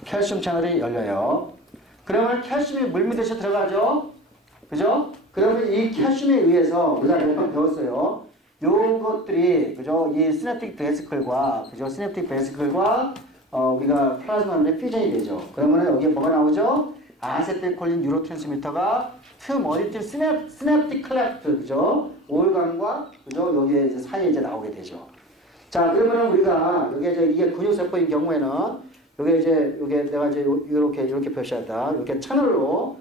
칼슘 채널이 열려요. 그러면 칼슘이 물밑에서 들어가죠. 그죠? 그러면 이 칼슘에 의해서 우리가 몇 번 배웠어요. 요것들이 그죠? 이 시냅틱 베스클과 그죠? 시냅틱 베스클과 우리가 플라즈마의 퓨전이 되죠. 그러면 여기에 뭐가 나오죠? 아세틸콜린 뉴로트랜스미터가 틈어디티 시냅틱 클래프트 그죠? 올감과 그죠? 여기에 이제 사이에 이제 나오게 되죠. 자, 그러면 우리가 여기 이제 이게 근육세포인 경우에는 요게 이제 요게 내가 이제 이렇게 표시한다. 이렇게 채널로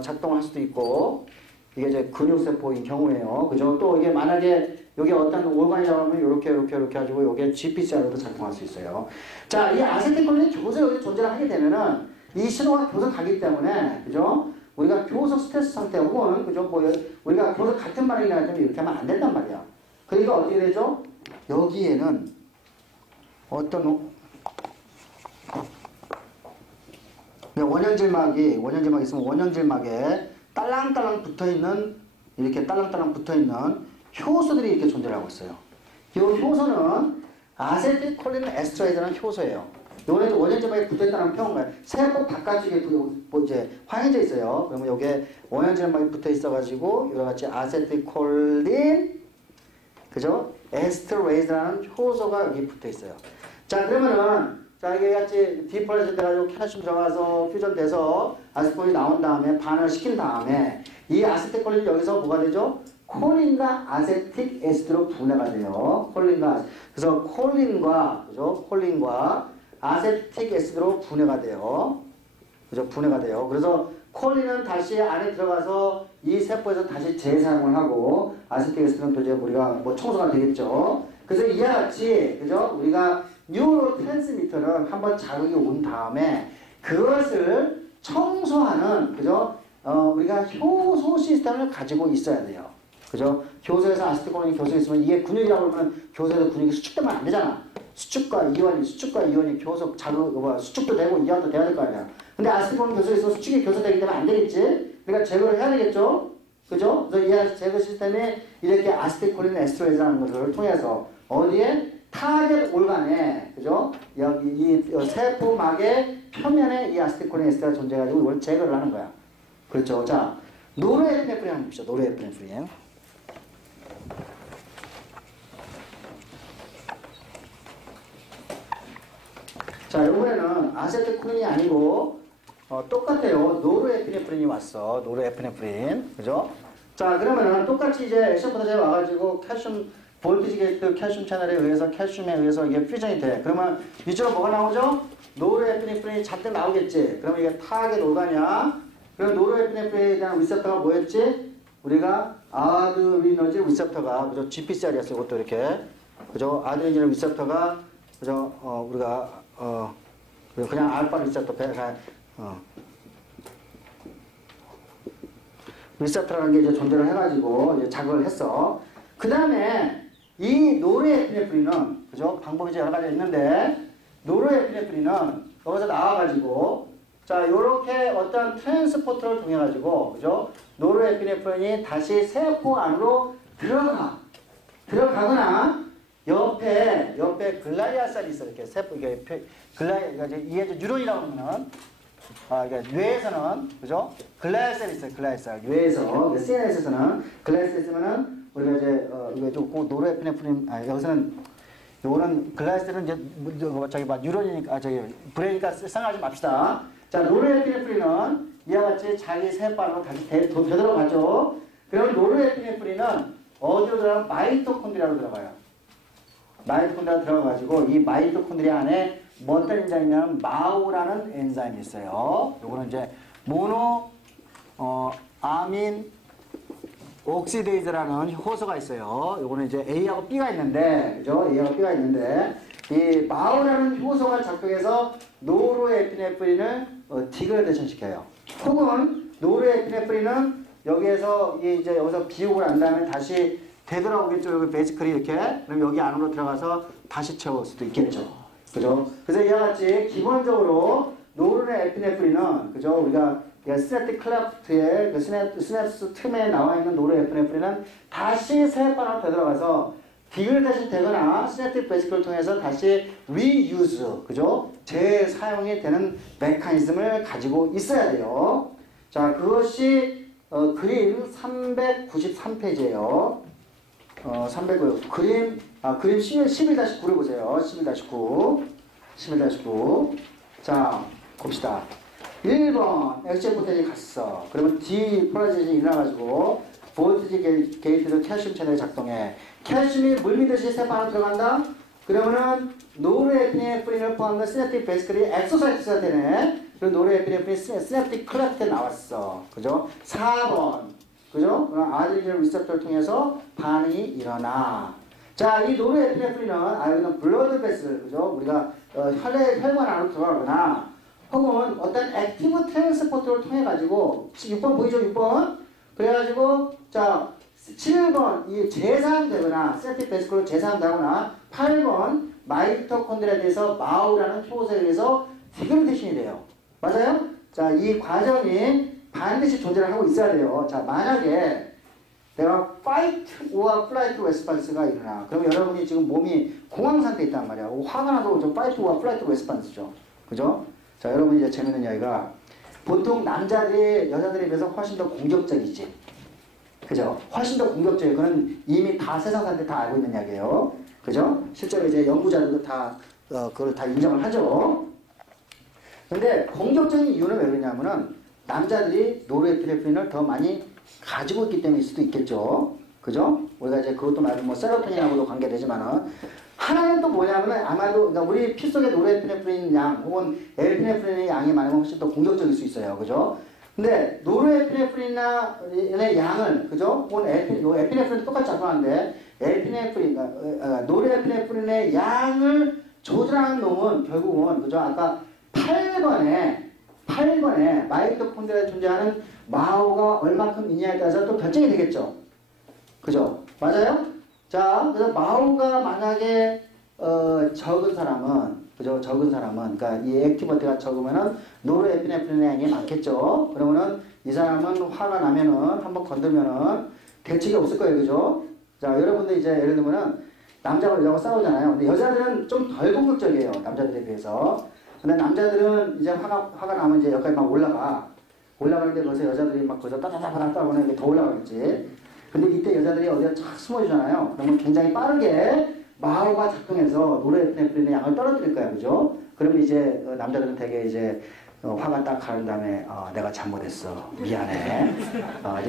작동할 수도 있고 이게 이제 근육세포인 경우에요. 그죠? 또 이게 만약에 여기 어떤 올간이 나오면 이렇게 가지고 요게 GPCR로도 작동할 수 있어요. 자, 이 아세틸콜린이 교서 여기 존재를 하게 되면은 이 신호가 교서 가기 때문에 그죠? 우리가 교서 스트레스 상태 혹은 그죠? 뭐 우리가 교서 같은 반응이 나면 이렇게 하면 안 된단 말이야. 그러니까 어떻게 되죠? 여기에는 어떤 원형질막이 있으면 원형질막에 딸랑딸랑 붙어있는 이렇게 딸랑딸랑 붙어있는 효소들이 이렇게 존재를 하고 있어요. 이 효소는 아세틸콜린 에스트레이드라는 효소예요. 요거는 원형질막에 붙어있다는 표현가요. 세포 바깥쪽에 이제 황해져 있어요. 그러면 요게 원형질막에 붙어 있어가지고 여러가지 아세틸콜린 그죠? 에스트레이드라는 효소가 여기 붙어 있어요. 자, 그러면은 자, 이게 같이 디폴라이션 돼가지고 칼슘 들어가서 퓨전돼서 아세틸콜린이 나온 다음에 반응을 시킨 다음에 이 아세틸콜린이 여기서 뭐가 되죠? 콜린과 아세틱 에시드로 분해가 돼요. 그래서 콜린과 아세틱 에시드로 분해가 돼요. 그죠? 분해가 돼요. 그래서 콜린은 다시 안에 들어가서 이 세포에서 다시 재사용을 하고 아세틱 에시드는 또 이제 우리가 뭐 청소가 되겠죠. 그래서 이와 같이 그죠? 우리가 뉴로트랜스미터는 한번 자극이 온 다음에 그것을 청소하는 그죠? 우리가 효소 시스템을 가지고 있어야 돼요. 그죠? 교소에서 아세틸콜린이 교소에 있으면 이게 근육이라고 그러면 교소에서 근육이 수축되면 안 되잖아. 수축과 이완이 교소 수축도 되고 이완도 돼야 될 거 아니야. 근데 아세틸콜린 교소에 있으면 수축이 교소되기 때문에 안 되겠지. 그러니까 제거를 해야 되겠죠. 그죠? 그래서 이 제거 시스템이 이렇게 아세틸콜린 에스트레이즈라는 것을 통해서 어디에? 타겟 올간에 그죠? 여기 이 세포막의 표면에 이 아세틸콜린 에스트가 존재해가지고 이걸 제거를 하는 거야. 그렇죠? 자, 노르에피네프린 한번 봅시다. 노르에피네프린. 자, 이번에는 아세틸콜린이 아니고 똑같아요. 노르에피네프린이 왔어. 노르에피네프린. 그죠? 자, 그러면은 똑같이 이제 액션포텐셜이 와가지고 칼슘 볼티지 게이트 칼슘 채널에 의해서 칼슘에 의해서 이게 퓨전이 돼. 그러면 이쪽으로 뭐가 나오죠? 노르에피네프린이 잔뜩 나오겠지. 그러면 이게 타겟 올간이야. 그럼 노르에피네프린에 대한 리셉터가 뭐였지? 우리가 아드리너질 리셉터가 그죠? GPCR이었어. 이것도 이렇게 그죠? 아드리너질 리셉터가 그죠? 우리가 그냥 알파 리셉터 리셉터라는 게 이제 존재를 해가지고 이제 자극을 했어. 그 다음에 이 노르에피네프린은 그죠? 방법이 이제 여러 가지 있는데 노르에피네프린은 여기서 나와가지고 자 요렇게 어떤 트랜스포터를 통해 가지고 그죠? 노르에피네프린이 다시 세포 안으로 들어가거나 옆에 글라이아살이 있어. 이렇게 세포 이게 이게 이제 뉴런이라고 하면은 그러니까 뇌에서는 그죠? 글라이아살이 있어요. 글라이아살 뇌에서 CNS에서는 글라이아살이 있으면은 우리가 이제 이거 좀 노르에피네프린 여기서는 요거는 글라이아살은 이제 저기 뉴런이니까 브레인이니까 생각하지 맙시다. 자, 노르에피네프린은 이와 같이 자기 세포 안으로 다시 되돌아가죠. 그럼 노르에피네프린은 어디로 들어가면 마이토콘드리아로 들어가요. 마이토콘드리아 들어가가지고 이 마이토콘드리아 안에 뭐 어떤 엔자임이 있냐면 마오라는 엔자임이 있어요. 요거는 이제 모노 아민 옥시데이즈라는 효소가 있어요. 요거는 이제 A하고 B가 있는데, 그죠? A하고 B가 있는데, 이 마오라는 효소가 작동해서 노르에피네프린을 디그레이션 시켜요. 혹은 노르에피네프린은 여기에서 이제 여기서 비옥을 한 다음에 다시 되돌아오겠죠. 여기 베이지컬이 이렇게. 그럼 여기 안으로 들어가서 다시 채울 수도 있겠죠. 그죠? 그래서 이와 같이 기본적으로 노르에피네프린은, 그죠? 우리가 시냅틱 클래프트의 그 시냅스 틈에 나와 있는 노르에피네프린은 다시 세포로 되돌아가서 디그레이션 되거나 시냅틱 베시클을 통해서 다시 리유즈, 그죠? 재사용이 되는 메커니즘을 가지고 있어야 돼요. 자, 그것이 그림 393페이지예요. 300, 그림 11-9를 보세요. 11-9. 11-9. 자, 봅시다. 1번, 액체 포텐이 갔어. 그러면 디폴라리제이션이 일어나가지고, 볼티지 게이트도 칼슘 채널이 작동해. 칼슘이 물미듯이 세포 안으로 들어간다? 그러면은, 노르에피네프린을 포함한 시냅틱 베시클이 엑소사이트가 되네. 그리고 노르에피네프린 시냅틱 클래프트에 나왔어. 그죠? 4번. 그죠? 아드리널 리셉터를 통해서 반응이 일어나. 자, 이 노르에피네프린은, 여기는 블러드 베슬, 그죠? 우리가, 혈관 안으로 들어가거나, 혹은 어떤 액티브 트랜스포트를 통해 가지고 6번 보이죠? 6번. 그래가지고 자 7번 이 재사용되거나 세틱 베스콜로 재사용되거나 8번 마이토콘드리아에 대해서 마우라는 효소에 의해서 디그레이션이 돼요. 맞아요? 자, 이 과정이 반드시 존재를 하고 있어야 돼요. 자, 만약에 내가 fight or flight response가 일어나. 그러면 여러분이 지금 몸이 공황 상태에 있단 말이야. 화가 나도 좀 fight or flight response죠. 그죠? 자, 여러분 이제 재밌는 이야기가 보통 남자들이 여자들에 비해서 훨씬 더 공격적이지. 그죠? 훨씬 더 공격적이에요. 그건 이미 다 세상 사람들이 다 알고 있는 이야기예요. 그죠? 실제로 이제 연구자들도 다 그걸 다 인정을 하죠. 근데 공격적인 이유는 왜 그러냐면은 남자들이 노르에피네프린을 더 많이 가지고 있기 때문일 수도 있겠죠. 그죠? 우리가 이제 그것도 말고 뭐 세로토닌하고도 관계되지만은 하나는 또 뭐냐면은 아마도 그러니까 우리 피 속에 노르에피네프린 양 혹은 에피네프린의 양이 많으면 훨씬 더 공격적일 수 있어요. 그죠? 근데 노르에피네프린의 양을 그죠? 혹은 에피네프린도 똑같이 작동하는데 노르에피네프린의 양을 조절하는 놈은 결국은 그죠? 아까 8번에 마이토콘드리아에 존재하는 마오가 얼마큼 있냐에 따라서 또 결정이 되겠죠. 그죠? 맞아요? 자, 그래서 마오가 만약에 적은 사람은 그죠? 적은 사람은 그러니까 이 액티버트가 적으면은 노르에피네프린의 양이 많겠죠. 그러면은 이 사람은 화가 나면은 한번 건들면은 대책이 없을 거예요. 그죠? 자, 여러분들 이제 예를 들면은 남자와 여자가 싸우잖아요. 근데 여자들은 좀 덜 공격적이에요. 남자들에 비해서. 근데 남자들은 이제 화가 나면 이제 여기까지 막 올라가는데 거기서 여자들이 막 거기서 따다다다다 따고는 더 올라가겠지. 근데 이때 여자들이 어디가 착 숨어주잖아요. 그러면 굉장히 빠르게 마오가 작동해서 노르에피네프린의 양을 떨어뜨릴 거야. 그죠? 그러면 이제 남자들은 되게 이제 화가 딱 가는 다음에 내가 잘못했어. 미안해.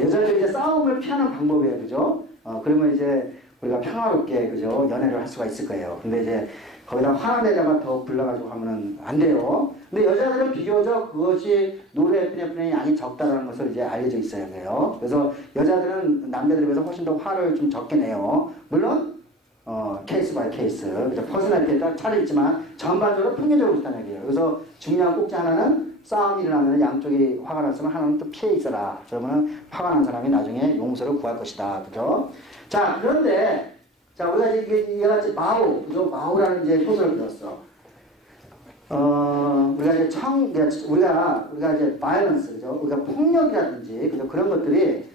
여자들이 이제 싸움을 피하는 방법이에요. 그죠? 그러면 이제 우리가 평화롭게 그죠? 연애를 할 수가 있을 거예요. 근데 이제 거기다 화난 데다가 더 불러가지고 하면은 안 돼요. 근데 여자들은 비교적 그것이 노르에피네프린의 양이 적다라는 것을 이제 알려져 있어야 돼요. 그래서 여자들은 남자들에 비해서 훨씬 더 화를 좀 적게 내요. 물론 케이스 바이 케이스, 퍼스널리티에 따라 차례 있지만 전반적으로 평균적으로 그렇다는 얘기예요. 그래서 중요한 꼭지 하나는 싸움이 일어나면 양쪽이 화가 났으면 하나는 또 피해 있어라. 그러면은 화가 난 사람이 나중에 용서를 구할 것이다. 그죠? 자, 그런데 자, 우리가 이제 이같이 마오, 그죠? 마오라는 이제 효소를 배웠어. 우리가 이제 우리가 이제 바이런스, 그죠? 우리가 폭력이라든지, 그죠? 그런 것들이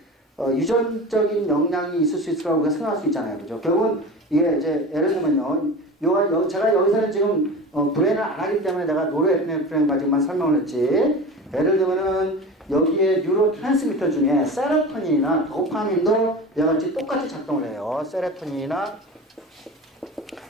유전적인 영향이 있을 수 있을 거라고 우리가 생각할 수 있잖아요. 그죠? 결국은 이게 이제 예를 들면요. 제가 여기서는 지금 브레인을 안 하기 때문에 내가 노르에피네프린 가지고만 설명을 했지. 예를 들면은 여기에 뉴로 트랜스미터 중에 세로토닌이나 도파민도 이같이 똑같이 작동을 해요. 세로토닌이나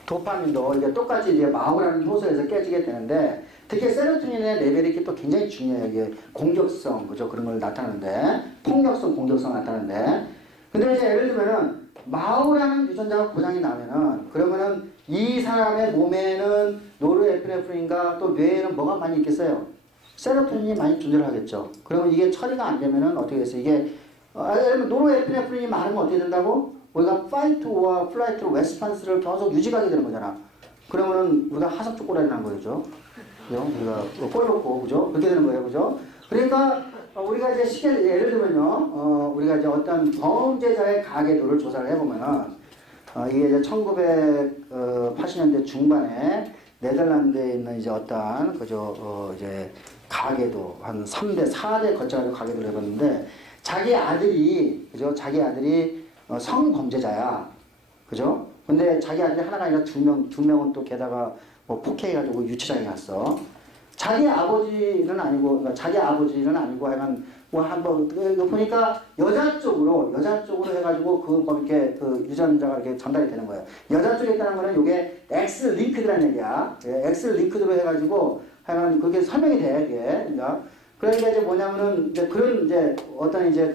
도파민도 이게 똑같이 이제 마오라는 효소에서 깨지게 되는데 특히 세로토닌의 레벨이 또 굉장히 중요해요. 이게 공격성, 그죠? 그런 걸 나타내는데 폭력성, 공격성 나타내는데 근데 이제 예를 들면은 마오라는 유전자가 고장이 나면은 그러면은 이 사람의 몸에는 노르에피네프린과 또 뇌에는 뭐가 많이 있겠어요? 세로토닌이 많이 존재하겠죠. 그러면 이게 처리가 안 되면은 어떻게 됐어요? 이게 노르에피네프린이 많으면 어떻게 된다고? 우리가 파이트와 플라이트로 레스판스를 계속 유지하게 되는 거잖아. 그러면은 우리가 하석조 꼬라지 난 거죠. 그죠? 우리가 꼴 놓고 그죠? 그렇게 되는 거예요, 그죠? 그러니까 우리가 이제 예를 들면요, 우리가 이제 어떤 범죄자의 가계도를 조사를 해보면은 이게 이제 1980년대 중반에 네덜란드에 있는 이제 어떤 그죠 이제 가계도 한 3대, 4대 거쳐가지고 가계도를 해봤는데 자기 아들이 그죠? 자기 아들이 성범죄자야, 그죠? 근데 자기 아들이 하나가 아니라 두 명은 또 게다가 뭐 폭행해가지고 유치장에 갔어. 자기 아버지는 아니고, 그러니까 자기 아버지는 아니고, 하여간, 뭐, 한번, 보니까 여자 쪽으로 해가지고, 뭐, 이렇게, 유전자가 이렇게 전달이 되는 거예요. 여자 쪽에 있다는 거는 이게 X-링크드라는 얘기야. X-링크드로 해가지고, 하여간 그게 설명이 돼, 이게. 그러니까 이제 뭐냐면은, 이제 그런 이제, 어떤 이제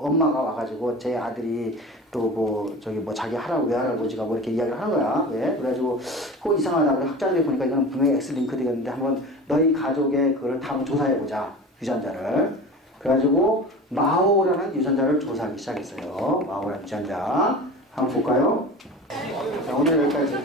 엄마가 와가지고, 제 아들이 또 뭐, 자기 외할아버지가 뭐 이렇게 이야기를 하는 거야. 왜? 그래가지고, 그거 이상하다. 그래 학자들이 보니까 이거는 분명히 X링크드였는데 한번 너희 가족의 그걸 다 한번 조사해보자. 유전자를. 그래가지고, 마오라는 유전자를 조사하기 시작했어요. 마오라는 유전자. 한번 볼까요? 자, 오늘 여기까지.